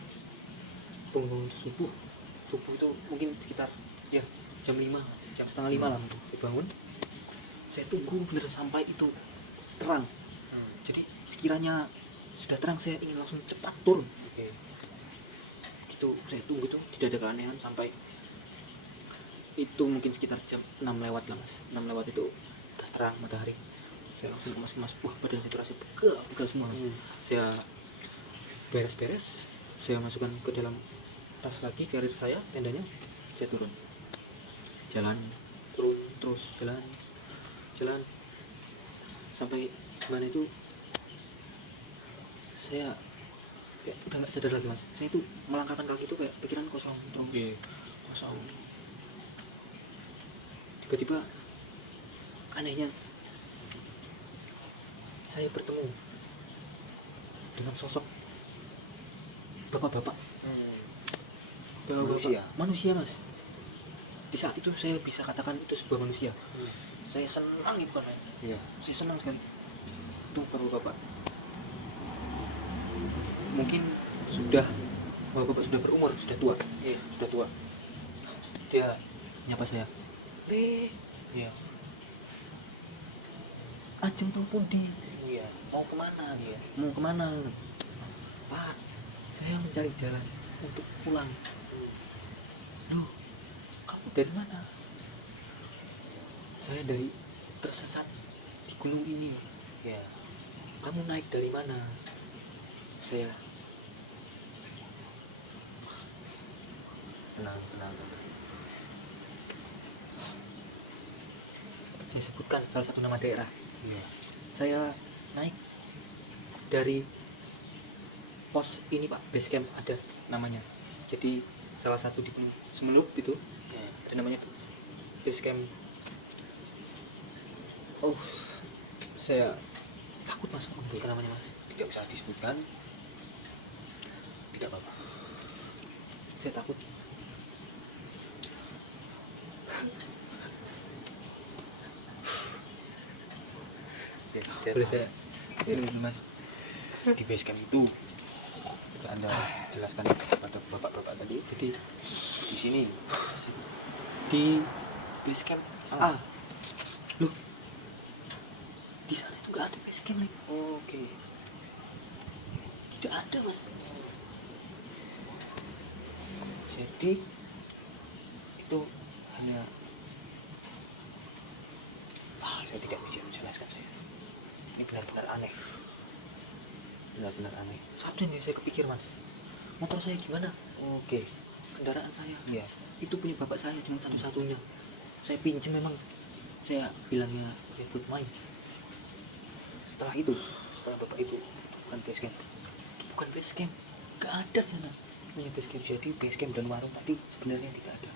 bangun subuh itu mungkin sekitar ya jam 5, jam setengah 5 lah gitu. Saya bangun, saya tunggu bener sampai itu terang. Jadi sekiranya sudah terang saya ingin langsung cepat turun. Oke. Gitu saya tunggu tuh, tidak ada keanehan sampai itu mungkin sekitar jam 6 lewat lah mas. 6 lewat itu udah terang matahari. Saya langsung kemas-kemas, wah badan saya terasa pegal semua mas. Saya beres-beres, saya masukkan ke dalam tas lagi carrier saya, tendanya, saya turun. Jalan, turun, terus jalan sampai mana itu saya kayak udah nggak sadar lagi mas. Saya itu melangkahkan kaki itu kayak pikiran kosong terus. Kosong. Tiba-tiba anehnya saya bertemu dengan sosok bapak-bapak. Manusia mas. Di saat itu saya bisa katakan itu sebuah manusia. Saya senang itu kan. Iya. Saya senang sekali. Itu bapak-bapak. Mungkin bapak-bapak sudah berumur, sudah tua. Iya. Sudah tua. Dia nyapa saya. Le, Iya. ajeng tong pundi? Iya. Mau kemana? Iya. Mau kemana? Pak, saya mencari jalan untuk pulang. Loh, kamu dari mana? Saya dari tersesat di gunung ini. Iya. Kamu naik dari mana? Saya Tenang. sebutkan salah satu nama daerah. Iya. Saya naik dari pos ini pak, base camp ada namanya. Jadi salah satu di Gunung Semenup itu ada namanya base camp. Oh, saya takut mas menyebutkan namanya mas. Tidak usah disebutkan. Tidak apa-apa. Saya takut. Boleh saya minum mas? Di base camp itu bisa Anda jelaskan kepada bapak-bapak tadi. Jadi Di sini di base camp A. Loh, di sana itu nggak ada base camp nih. oke. Tidak ada mas. Jadi itu hanya saya tidak bisa menjelaskan saya. Ini benar-benar aneh. Benar-benar aneh. Satu yang saya kepikir mas, motor saya gimana? Oke. Kendaraan saya Iya. itu punya bapak saya, cuma satu-satunya. Saya pinjam memang. Saya bilangnya ya buat main. Setelah bapak itu bukan base camp. Itu bukan base camp, nggak ada di sana. Ini base camp. Jadi base camp dan warung tadi sebenarnya tidak ada.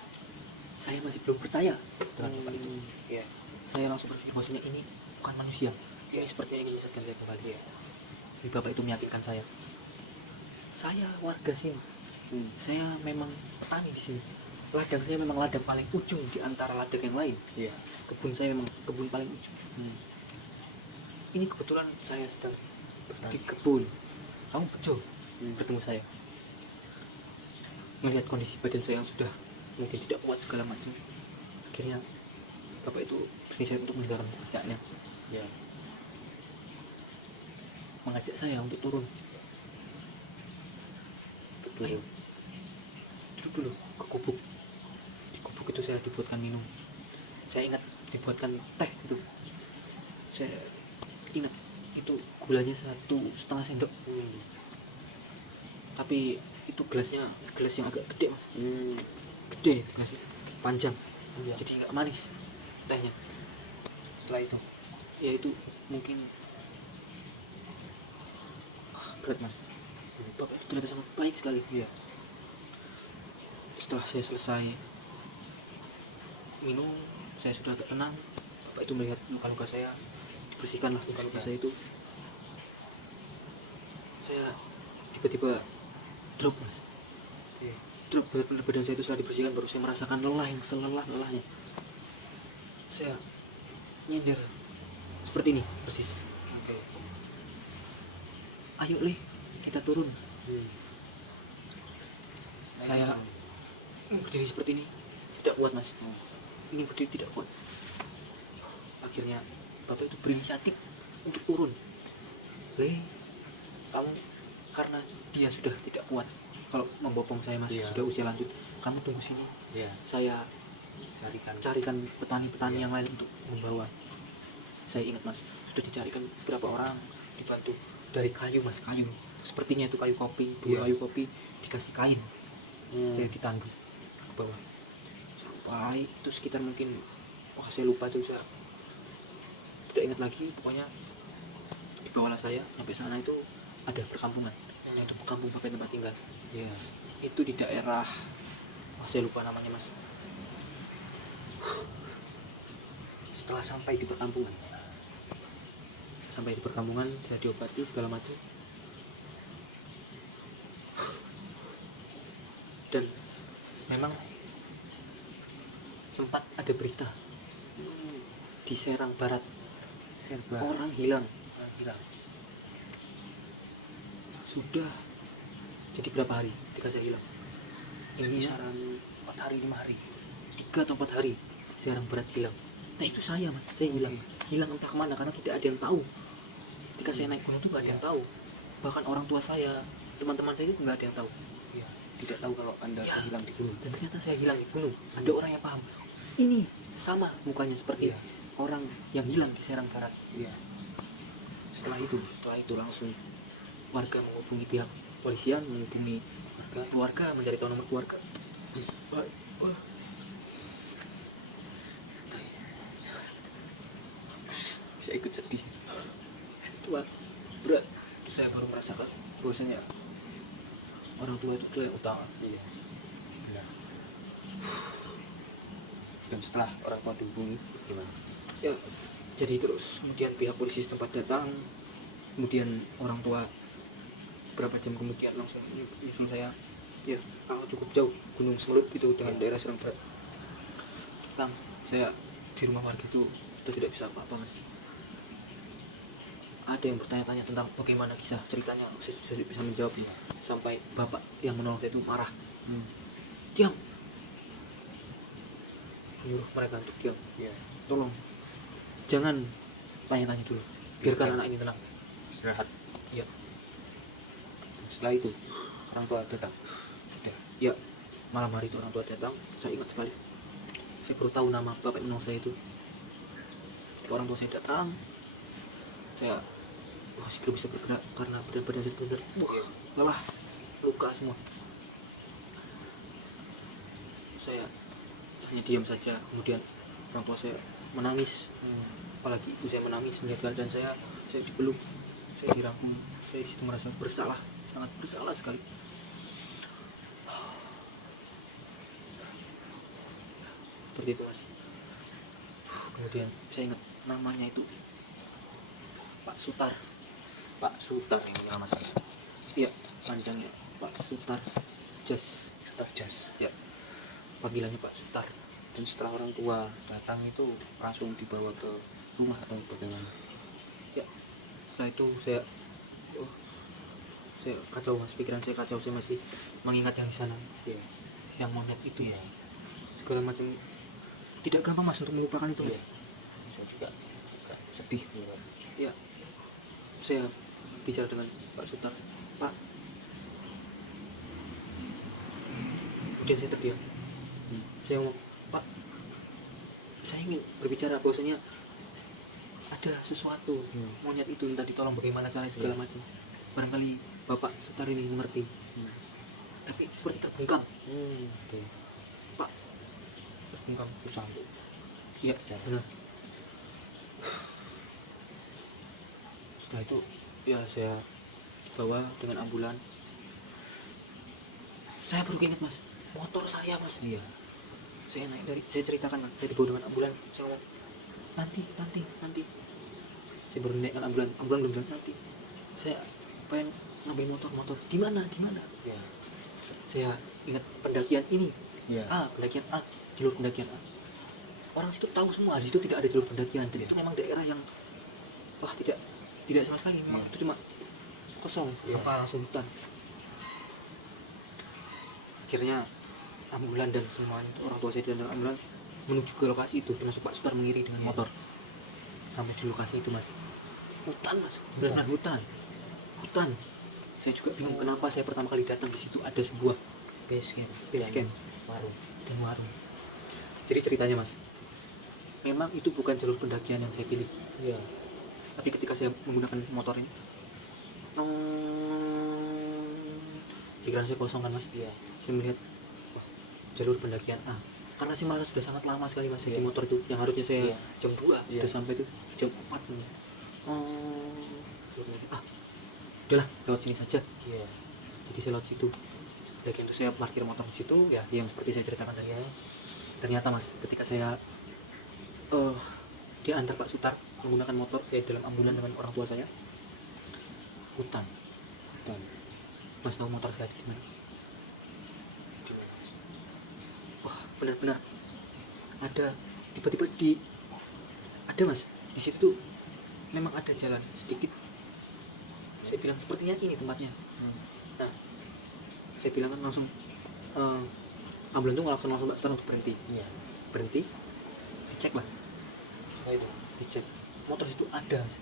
Saya masih belum percaya dengan bapak itu. Iya. Saya langsung berpikir bahwasanya ini bukan manusia. Ini Iya. sepertinya ingin menyesatkan saya kembali. Iya. Jadi bapak itu meyakinkan saya. Saya warga sini. Saya memang petani di sini. Ladang saya memang ladang paling ujung di antara ladang yang lain. Iya. Kebun saya memang kebun paling ujung. Ini kebetulan saya sedang di kebun. Kamu bejo bertemu saya. Melihat kondisi badan saya yang sudah mungkin tidak kuat segala macam. Akhirnya bapak itu berniat untuk meninggalkan pekerjaannya. Iya. Mengajak saya untuk turun. Ayo, duduk dulu ke gubuk. Di gubuk itu saya dibuatkan minum. Saya ingat dibuatkan teh itu. Saya ingat itu gulanya 1,5 sendok. Tapi itu gelas yang agak gede mas. Gede gelasnya, panjang. Iya. Jadi nggak manis tehnya. Setelah itu Ya itu mungkin berat mas. Bapak itu ternyata sangat baik sekali. Iya. Setelah saya selesai minum, saya sudah agak tenang. Bapak itu melihat luka-luka saya, dibersihkanlah luka-luka saya itu. Saya tiba-tiba drop mas. Drop, benar-benar badan saya itu setelah dibersihkan baru saya merasakan lelah yang selelah-lelahnya. Saya nyender seperti ini persis. Oke. Ayo Lih, kita turun. Saya berdiri seperti ini tidak kuat mas. ingin berdiri tidak kuat. Akhirnya bapak itu berinisiatif untuk turun. Kamu, karena dia sudah tidak kuat kalau membopong saya masih Iya. sudah usia lanjut, kamu tunggu sini, Iya. saya carikan petani-petani Iya. yang lain untuk membawa. Saya ingat mas, sudah dicarikan beberapa orang, dibantu dari kayu mas, kayu sepertinya itu kayu kopi, dua Iya. kayu kopi dikasih kain. Saya ditandu ke bawah sampai itu sekitar mungkin, saya lupa tuh, saya tidak ingat lagi. Pokoknya dibawalah saya sampai sana. Itu ada perkampungan, yaitu kampung bapak tempat tinggal. Iya. Itu di daerah, saya lupa namanya mas. Setelah sampai di perkampungan, Saya diobati segala macam. Dan memang sempat ada berita di Serang Barat, Serbar. orang hilang. Hilang. Sudah jadi berapa hari ketika saya hilang? Ini Kisaran 4 hari 5 hari. 3 atau 4 hari Serang Barat hilang. Nah itu saya mas, saya hilang entah kemana karena tidak ada yang tahu. Ketika saya naik gunung itu nggak ada yang tahu, bahkan orang tua saya, teman-teman saya itu nggak ada yang tahu. Iya. Tidak tahu kalau Anda Ya. hilang di gunung. Dan ternyata saya hilang di gunung. Ada orang yang paham, ini sama mukanya seperti Iya. orang yang hilang di Serang Barat. Iya. Setelah itu langsung warga menghubungi pihak polisian, menghubungi keluarga, mencari tahu nomor keluarga. Wah, Saya ikut sedih. itu mas, berat. Itu saya baru merasakan bahwasanya orang tua itu adalah yang utama. Iya. Benar. Dan setelah orang tua dihubungi gimana? Ya, jadi terus kemudian pihak polisi setempat datang, kemudian orang tua berapa jam kemudian langsung nyusul saya. Ya, cukup jauh, Gunung Semelut gitu dengan daerah Serang Barat. Datang, saya di rumah warga itu sudah tidak bisa apa-apa mas. Ada yang bertanya-tanya tentang bagaimana kisah ceritanya, saya sudah tidak bisa menjawab. Sampai bapak yang menolong saya itu marah, diam, menyuruh mereka untuk diam. Iya. Tolong jangan tanya-tanya dulu, biarkan anak ini tenang. Istirahat. Ya, Setelah itu orang tua datang. Sudah. ya, malam hari itu orang tua datang. Saya ingat sekali, saya baru tahu nama bapak yang menolong saya itu. Ketika orang tua saya datang, saya masih belum bisa bergerak karena badan saya benar lelah, luka semua. Saya hanya diam saja. Kemudian orang tua saya menangis, apalagi ibu saya menangis melihat keadaan saya dipeluk, saya dirangkul. Saya di situ merasa bersalah, sangat bersalah sekali. Seperti itu mas. Kemudian saya ingat namanya itu Pak Sutar. Pak Sutar yang punya mas. Iya, panjangnya Pak Sutar Jas. Sutar Jas. Ya, panggilannya Pak Sutar. Dan setelah orang tua datang itu langsung dibawa ke rumah atau bagaimana? Ya, setelah itu saya kacau mas, pikiran saya kacau. Saya masih mengingat yang di sana, Iya. yang monyet itu, Iya. segala macam. Tidak gampang mas untuk melupakan itu mas. Iya. Saya juga sedih. Ya, saya bicara dengan Pak Sutar, Pak. Kemudian saya terdiam. Saya ngomong, Pak, saya ingin berbicara bahwasanya ada sesuatu. Monyet itu minta ditolong, bagaimana caranya segala macam. Barangkali Bapak Sutar ini mengerti. Tapi seperti terbungkam. Oke. Pak, terbungkam. Susah. Iya, benar. Setelah itu ya saya dibawa dengan ambulan. Saya baru ingat mas, motor saya mas. Iya. Saya naik saya ceritakan kan, saya dibawa dengan ambulan. Saya ngomong nanti. Saya baru naik dengan ambulan belum bilang nanti. Saya pengen ngambil motor. Di mana? Iya. Saya ingat pendakian ini. Iya. Pendakian A, jalur pendakian A. Orang situ tahu semua, di situ tidak ada jalur pendakian. Dan itu memang daerah yang tidak sama sekali. Memang itu cuma kosong, langsung hutan. Akhirnya ambulan dan semuanya, orang tua saya dan ambulan menuju ke lokasi itu, termasuk Pak Sutar mengiri dengan Iya. motor sampai di lokasi itu mas. Hutan mas, benar hutan. Saya juga bingung kenapa saya pertama kali datang di situ ada sebuah base base camp warung. dan warung. Jadi ceritanya mas, memang itu bukan jalur pendakian yang saya pilih, Iya. tapi ketika saya menggunakan motor ini, pikiran saya kosong kan mas. Iya. Saya melihat wah, jalur pendakian A, karena saya merasa sudah sangat lama sekali mas di Iya. motor itu, yang harusnya saya Iya. jam 2 Iya. sudah sampai itu jam 4 nih. Udahlah lewat sini saja. Iya. Jadi saya lewat situ. Pendakian itu saya parkir motor di situ, ya yang seperti saya ceritakan tadi. Ternyata mas, ketika saya diantar Pak Sutar menggunakan motor, saya dalam ambulan dengan orang tua saya, hutan. Dan Mas tahu motor saya ada di mana? Wah, benar-benar ada, tiba-tiba ada mas di situ tuh memang ada jalan sedikit. Saya bilang sepertinya ini tempatnya. Nah, saya bilang kan langsung ambulan tuh langsung Pak Sutar untuk berhenti, iya. dicek lah, Apa itu? dicek motor itu ada mas,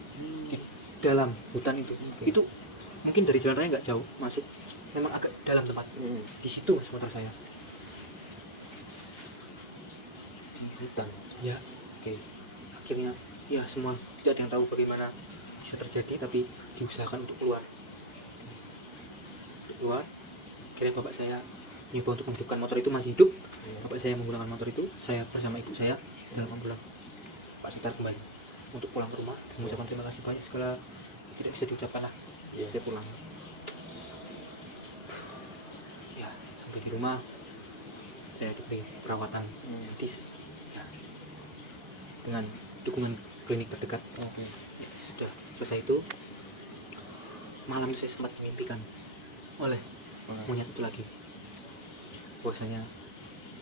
di dalam hutan itu. Itu mungkin dari jalan raya nggak jauh masuk, memang agak dalam tempat. Di situ mas motor saya. Di hutan. Ya, Oke. akhirnya ya semua tidak ada yang tahu bagaimana bisa terjadi, tapi diusahakan untuk keluar. Akhirnya bapak saya mencoba untuk menghidupkan motor itu, masih hidup. Bapak saya menggunakan motor itu, saya bersama ibu saya dalam ambulan. Pak Sutar kembali untuk pulang ke rumah, mengucapkan terima kasih banyak, segala tidak bisa diucapkan lah. Iya. Saya pulang. Ya, sampai di rumah saya diberi perawatan medis, ya, dengan dukungan klinik terdekat. Oke. Ya, sudah selesai itu, malam itu saya sempat memimpikan oleh monyet itu lagi, bahwasanya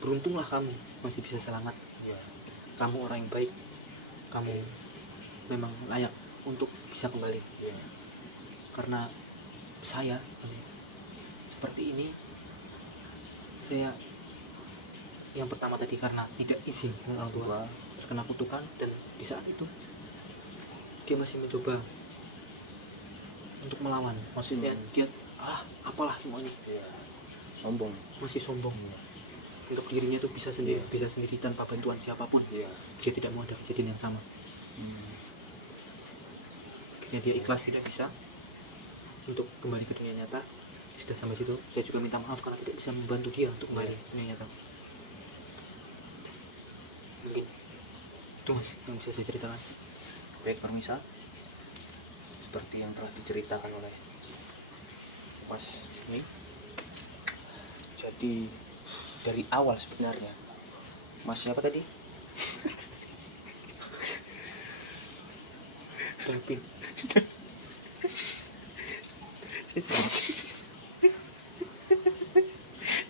beruntunglah kamu masih bisa selamat, Iya. kamu orang yang baik, kamu memang layak untuk bisa kembali. Iya. Karena saya seperti ini, saya yang pertama tadi karena tidak izin dengan orang tua, terkena kutukan, dan di saat itu dia masih mencoba untuk melawan. Maksudnya dia apalah semuanya, Iya. Sombong. masih sombong. Untuk dirinya itu bisa sendiri tanpa bantuan siapapun. Iya. Dia tidak mau ada kejadian yang sama. Akhirnya dia ikhlas tidak bisa untuk kembali ke dunia nyata. Sudah sampai situ, saya juga minta maaf karena tidak bisa membantu dia untuk kembali ke dunia nyata. Mungkin itu mas yang bisa saya ceritakan. Baik permisa, seperti yang telah diceritakan oleh Mas ini. Jadi dari awal sebenarnya Mas siapa tadi? Dolphin.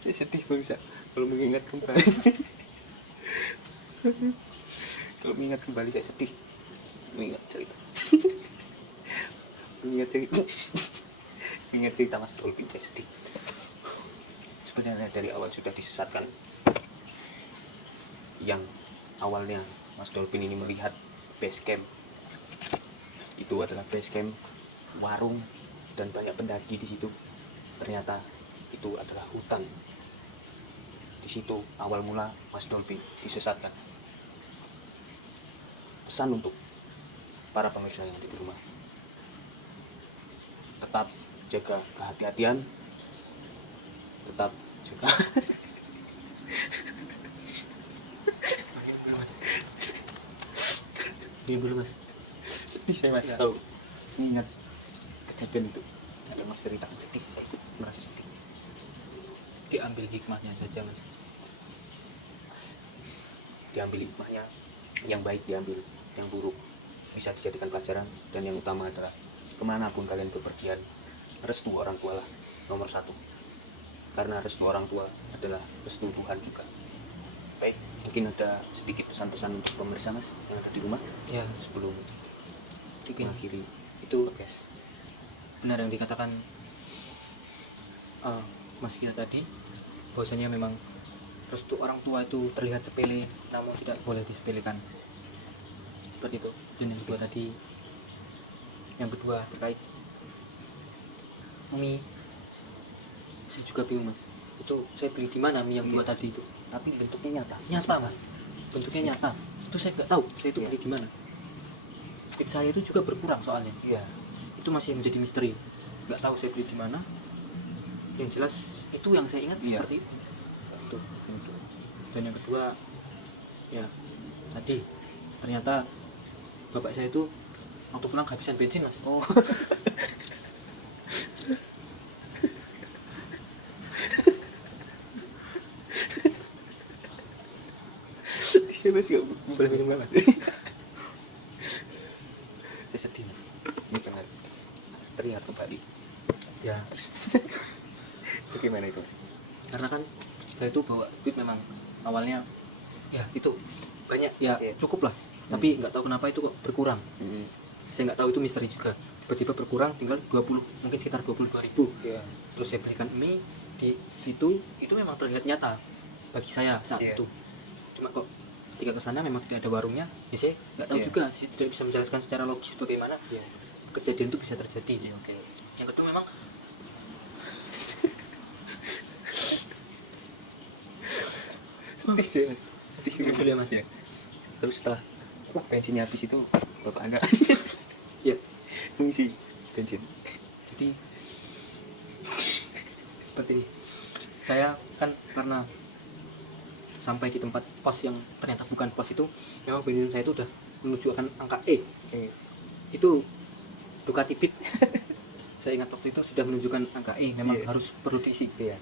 Saya sedih bisa kalau mengingat kembali. Kalau mengingat kembali saya sedih. Mengingat cerita. Mengingat cerita Mas Dolphin saya sedih. Sebenarnya dari awal sudah disesatkan. Yang awalnya Mas Dolphin ini melihat base camp, itu adalah base camp warung dan banyak pendaki di situ. Ternyata itu adalah hutan. Di situ awal mula Mas Dolphin disesatkan. Pesan untuk para pemirsa yang ada di rumah, tetap jaga kehati-hatian, tetap jaga Dia dulu mas. sedih saya Mas tahu ingat kejadian itu. Ada Mas ceritakan sedih, saya ikut merasa sedih. Diambil hikmahnya saja mas. Diambil hikmahnya, yang baik diambil, yang buruk bisa dijadikan pelajaran, dan yang utama adalah kemanapun kalian bepergian, restu orang tua lah nomor satu, karena restu orang tua adalah restu Tuhan juga. Baik, mungkin ada sedikit pesan-pesan untuk pemirsa Mas yang ada di rumah Ya, sebelum mungkin mengakhiri itu podcast. benar yang dikatakan Mas kita tadi, bahwasanya memang restu orang tua itu terlihat sepele, namun tidak boleh disepelekan. Seperti itu. Dan yang kedua tadi, yang kedua terkait mie, saya juga bingung mas. Itu saya beli di mana mie yang dua tadi itu? Tapi bentuknya nyata. Nyata mas, bentuknya nyata. Itu saya nggak tahu. Saya itu Iya. beli di mana. Duit saya itu juga berkurang soalnya. Iya. Itu masih menjadi misteri. Nggak tahu saya beli di mana. Yang jelas itu yang saya ingat Iya. seperti itu. Betul. Betul. Dan yang kedua, ya tadi ternyata bapak saya itu waktu pulang kehabisan bensin mas. Oh. Sedih mas, nggak boleh minum nggak mas? Saya sedih mas. Ini benar. Teringat kembali. Ya, Bagaimana itu? karena kan saya itu bawa duit memang awalnya ya itu banyak ya Iya. cukup lah. Tapi nggak tahu kenapa itu kok berkurang. Hmm. Saya nggak tahu itu misteri juga. Tiba-tiba berkurang tinggal 20, mungkin sekitar 22.000. Iya. Terus saya belikan mie di situ, itu memang terlihat nyata bagi saya saat Iya. itu. Cuma kok ketika kesana memang tidak ada warungnya, ya saya nggak tahu Iya. juga, saya tidak bisa menjelaskan secara logis bagaimana Iya. kejadian itu bisa terjadi. Oke. Yang kedua memang Sedih deh mas. Sedih juga. Betul ya, Mas. Iya. Terus setelah bensinnya habis itu bapak anda ya mengisi bensin. jadi seperti ini. Saya kan karena sampai di tempat pos yang ternyata bukan pos itu, memang bensin saya itu udah menunjukkan angka E. Oke. Itu Ducati Beat. Saya ingat waktu itu sudah menunjukkan angka E, memang Iya. harus perlu diisi. Iya.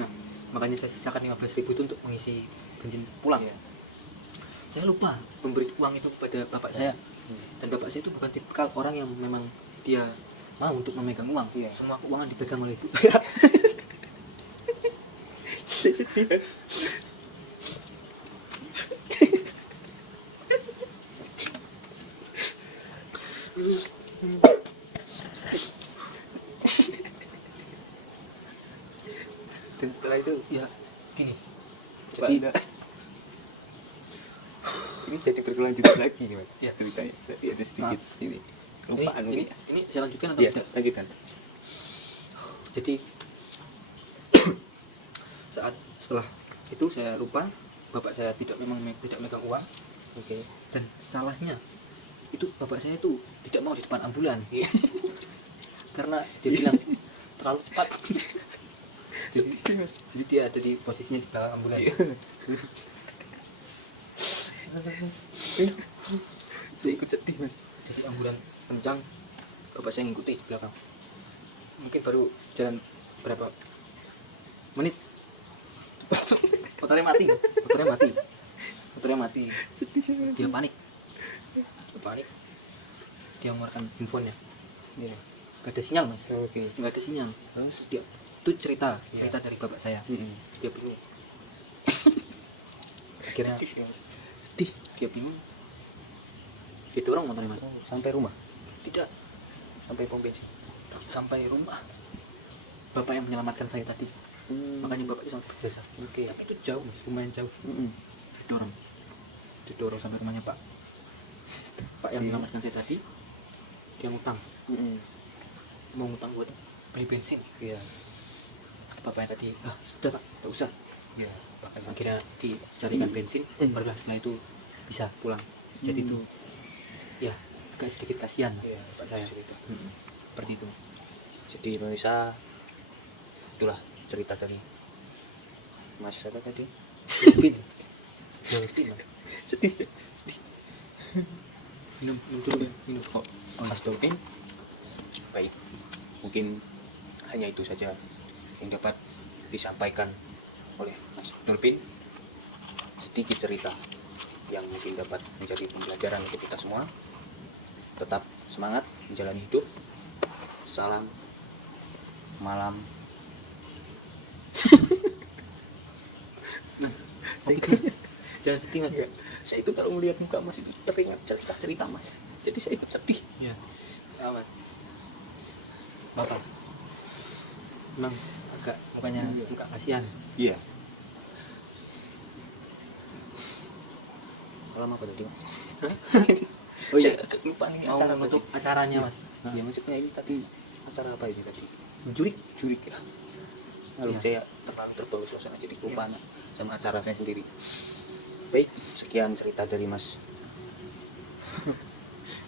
Nah, makanya saya sisakan 15.000 itu untuk mengisi bensin pulang. Iya. Saya lupa memberi uang itu kepada bapak saya. Dan bapak saya itu bukan tipikal orang yang memang dia mau untuk memegang uang. Iya. Semua keuangan dipegang oleh ibu. Sedih mas. Dan setelah itu Ya, gini. Pak Jadi Anda, ini jadi berkelanjutan lagi nih mas Iya. ceritanya. Tadi ada sedikit ini ini, lupaan ini, mungkin. ini saya lanjutkan atau Iya, tidak? lanjutkan. Jadi saat setelah itu saya lupa, bapak saya tidak tidak megang uang. Oke. Dan salahnya itu bapak saya itu tidak mau di depan ambulan. Karena dia bilang terlalu cepat. Sedih mas. Jadi dia ada di posisinya di belakang ambulan. Iya. Saya ikut sedih mas. Jadi ambulan kencang, bapak saya ngikuti di belakang. Mungkin baru jalan berapa menit, motornya mati. Sedih saya mas. Dia panik, dia mengeluarkan handphonenya. Iya. Gak ada sinyal mas, Oke. nggak ada sinyal. Terus Dia itu cerita Iya. dari bapak saya. Mm-mm. Dia bingung. Akhirnya Sedih mas. sedih, dia bingung. Dia dorong motornya mas. Sampai rumah, Tidak sampai pom bensin. sampai rumah. Bapak yang menyelamatkan saya tadi. Makanya bapak itu sangat berjasa. Oke. Tapi itu jauh mas, lumayan jauh. Didorong sampai rumahnya pak yang Iya. menyelamatkan saya tadi. Dia ngutang, mau ngutang buat beli bensin. Iya. Kata bapaknya tadi, sudah pak, nggak usah. Iya. Akhirnya dicarikan bensin, barulah setelah itu bisa pulang. Jadi itu ya agak sedikit kasihan Iya, bapak saya. cerita. Seperti itu. Jadi Indonesia itulah cerita dari Mas siapa tadi? Pin Mas. Sedih. minum dulu minum. Mas Dolphin. Baik. Mungkin hanya itu saja yang dapat disampaikan oleh Mas Dolphin. Sedikit cerita yang mungkin dapat menjadi pembelajaran untuk kita semua. Tetap semangat menjalani hidup. Salam malam. Jangan sedih mas. Saya itu kalau melihat muka Mas itu teringat cerita Mas. Jadi saya ikut sedih. Iya. Mas. Bapak. Memang agak mukanya Iya. muka kasihan. Iya. lama apa tadi mas? Oh iya, Lupa nih mau acara menutup tadi. acaranya mas. Ya maksudnya ini tadi acara apa ini tadi? Jurik. Jurik ya. Lalu Iya. saya terlalu terbawa suasana jadi lupa sama acara saya sendiri. Baik, sekian cerita dari Mas.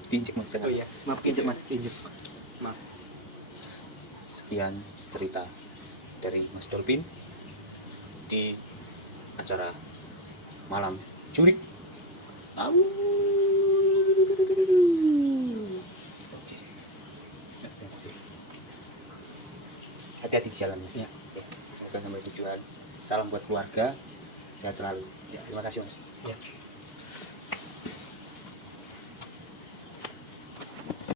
Diinjek Mas. Oh iya, maaf injek mas, injek. Maaf. Sekian cerita dari Mas Dolphin di acara malam jurik. Au. Oke. Terima kasih. Hati-hati di jalan Mas. Ya. Ya, semoga sampai tujuan. Salam buat keluarga. Sehat selalu. Ya, terima kasih Mas. Ya.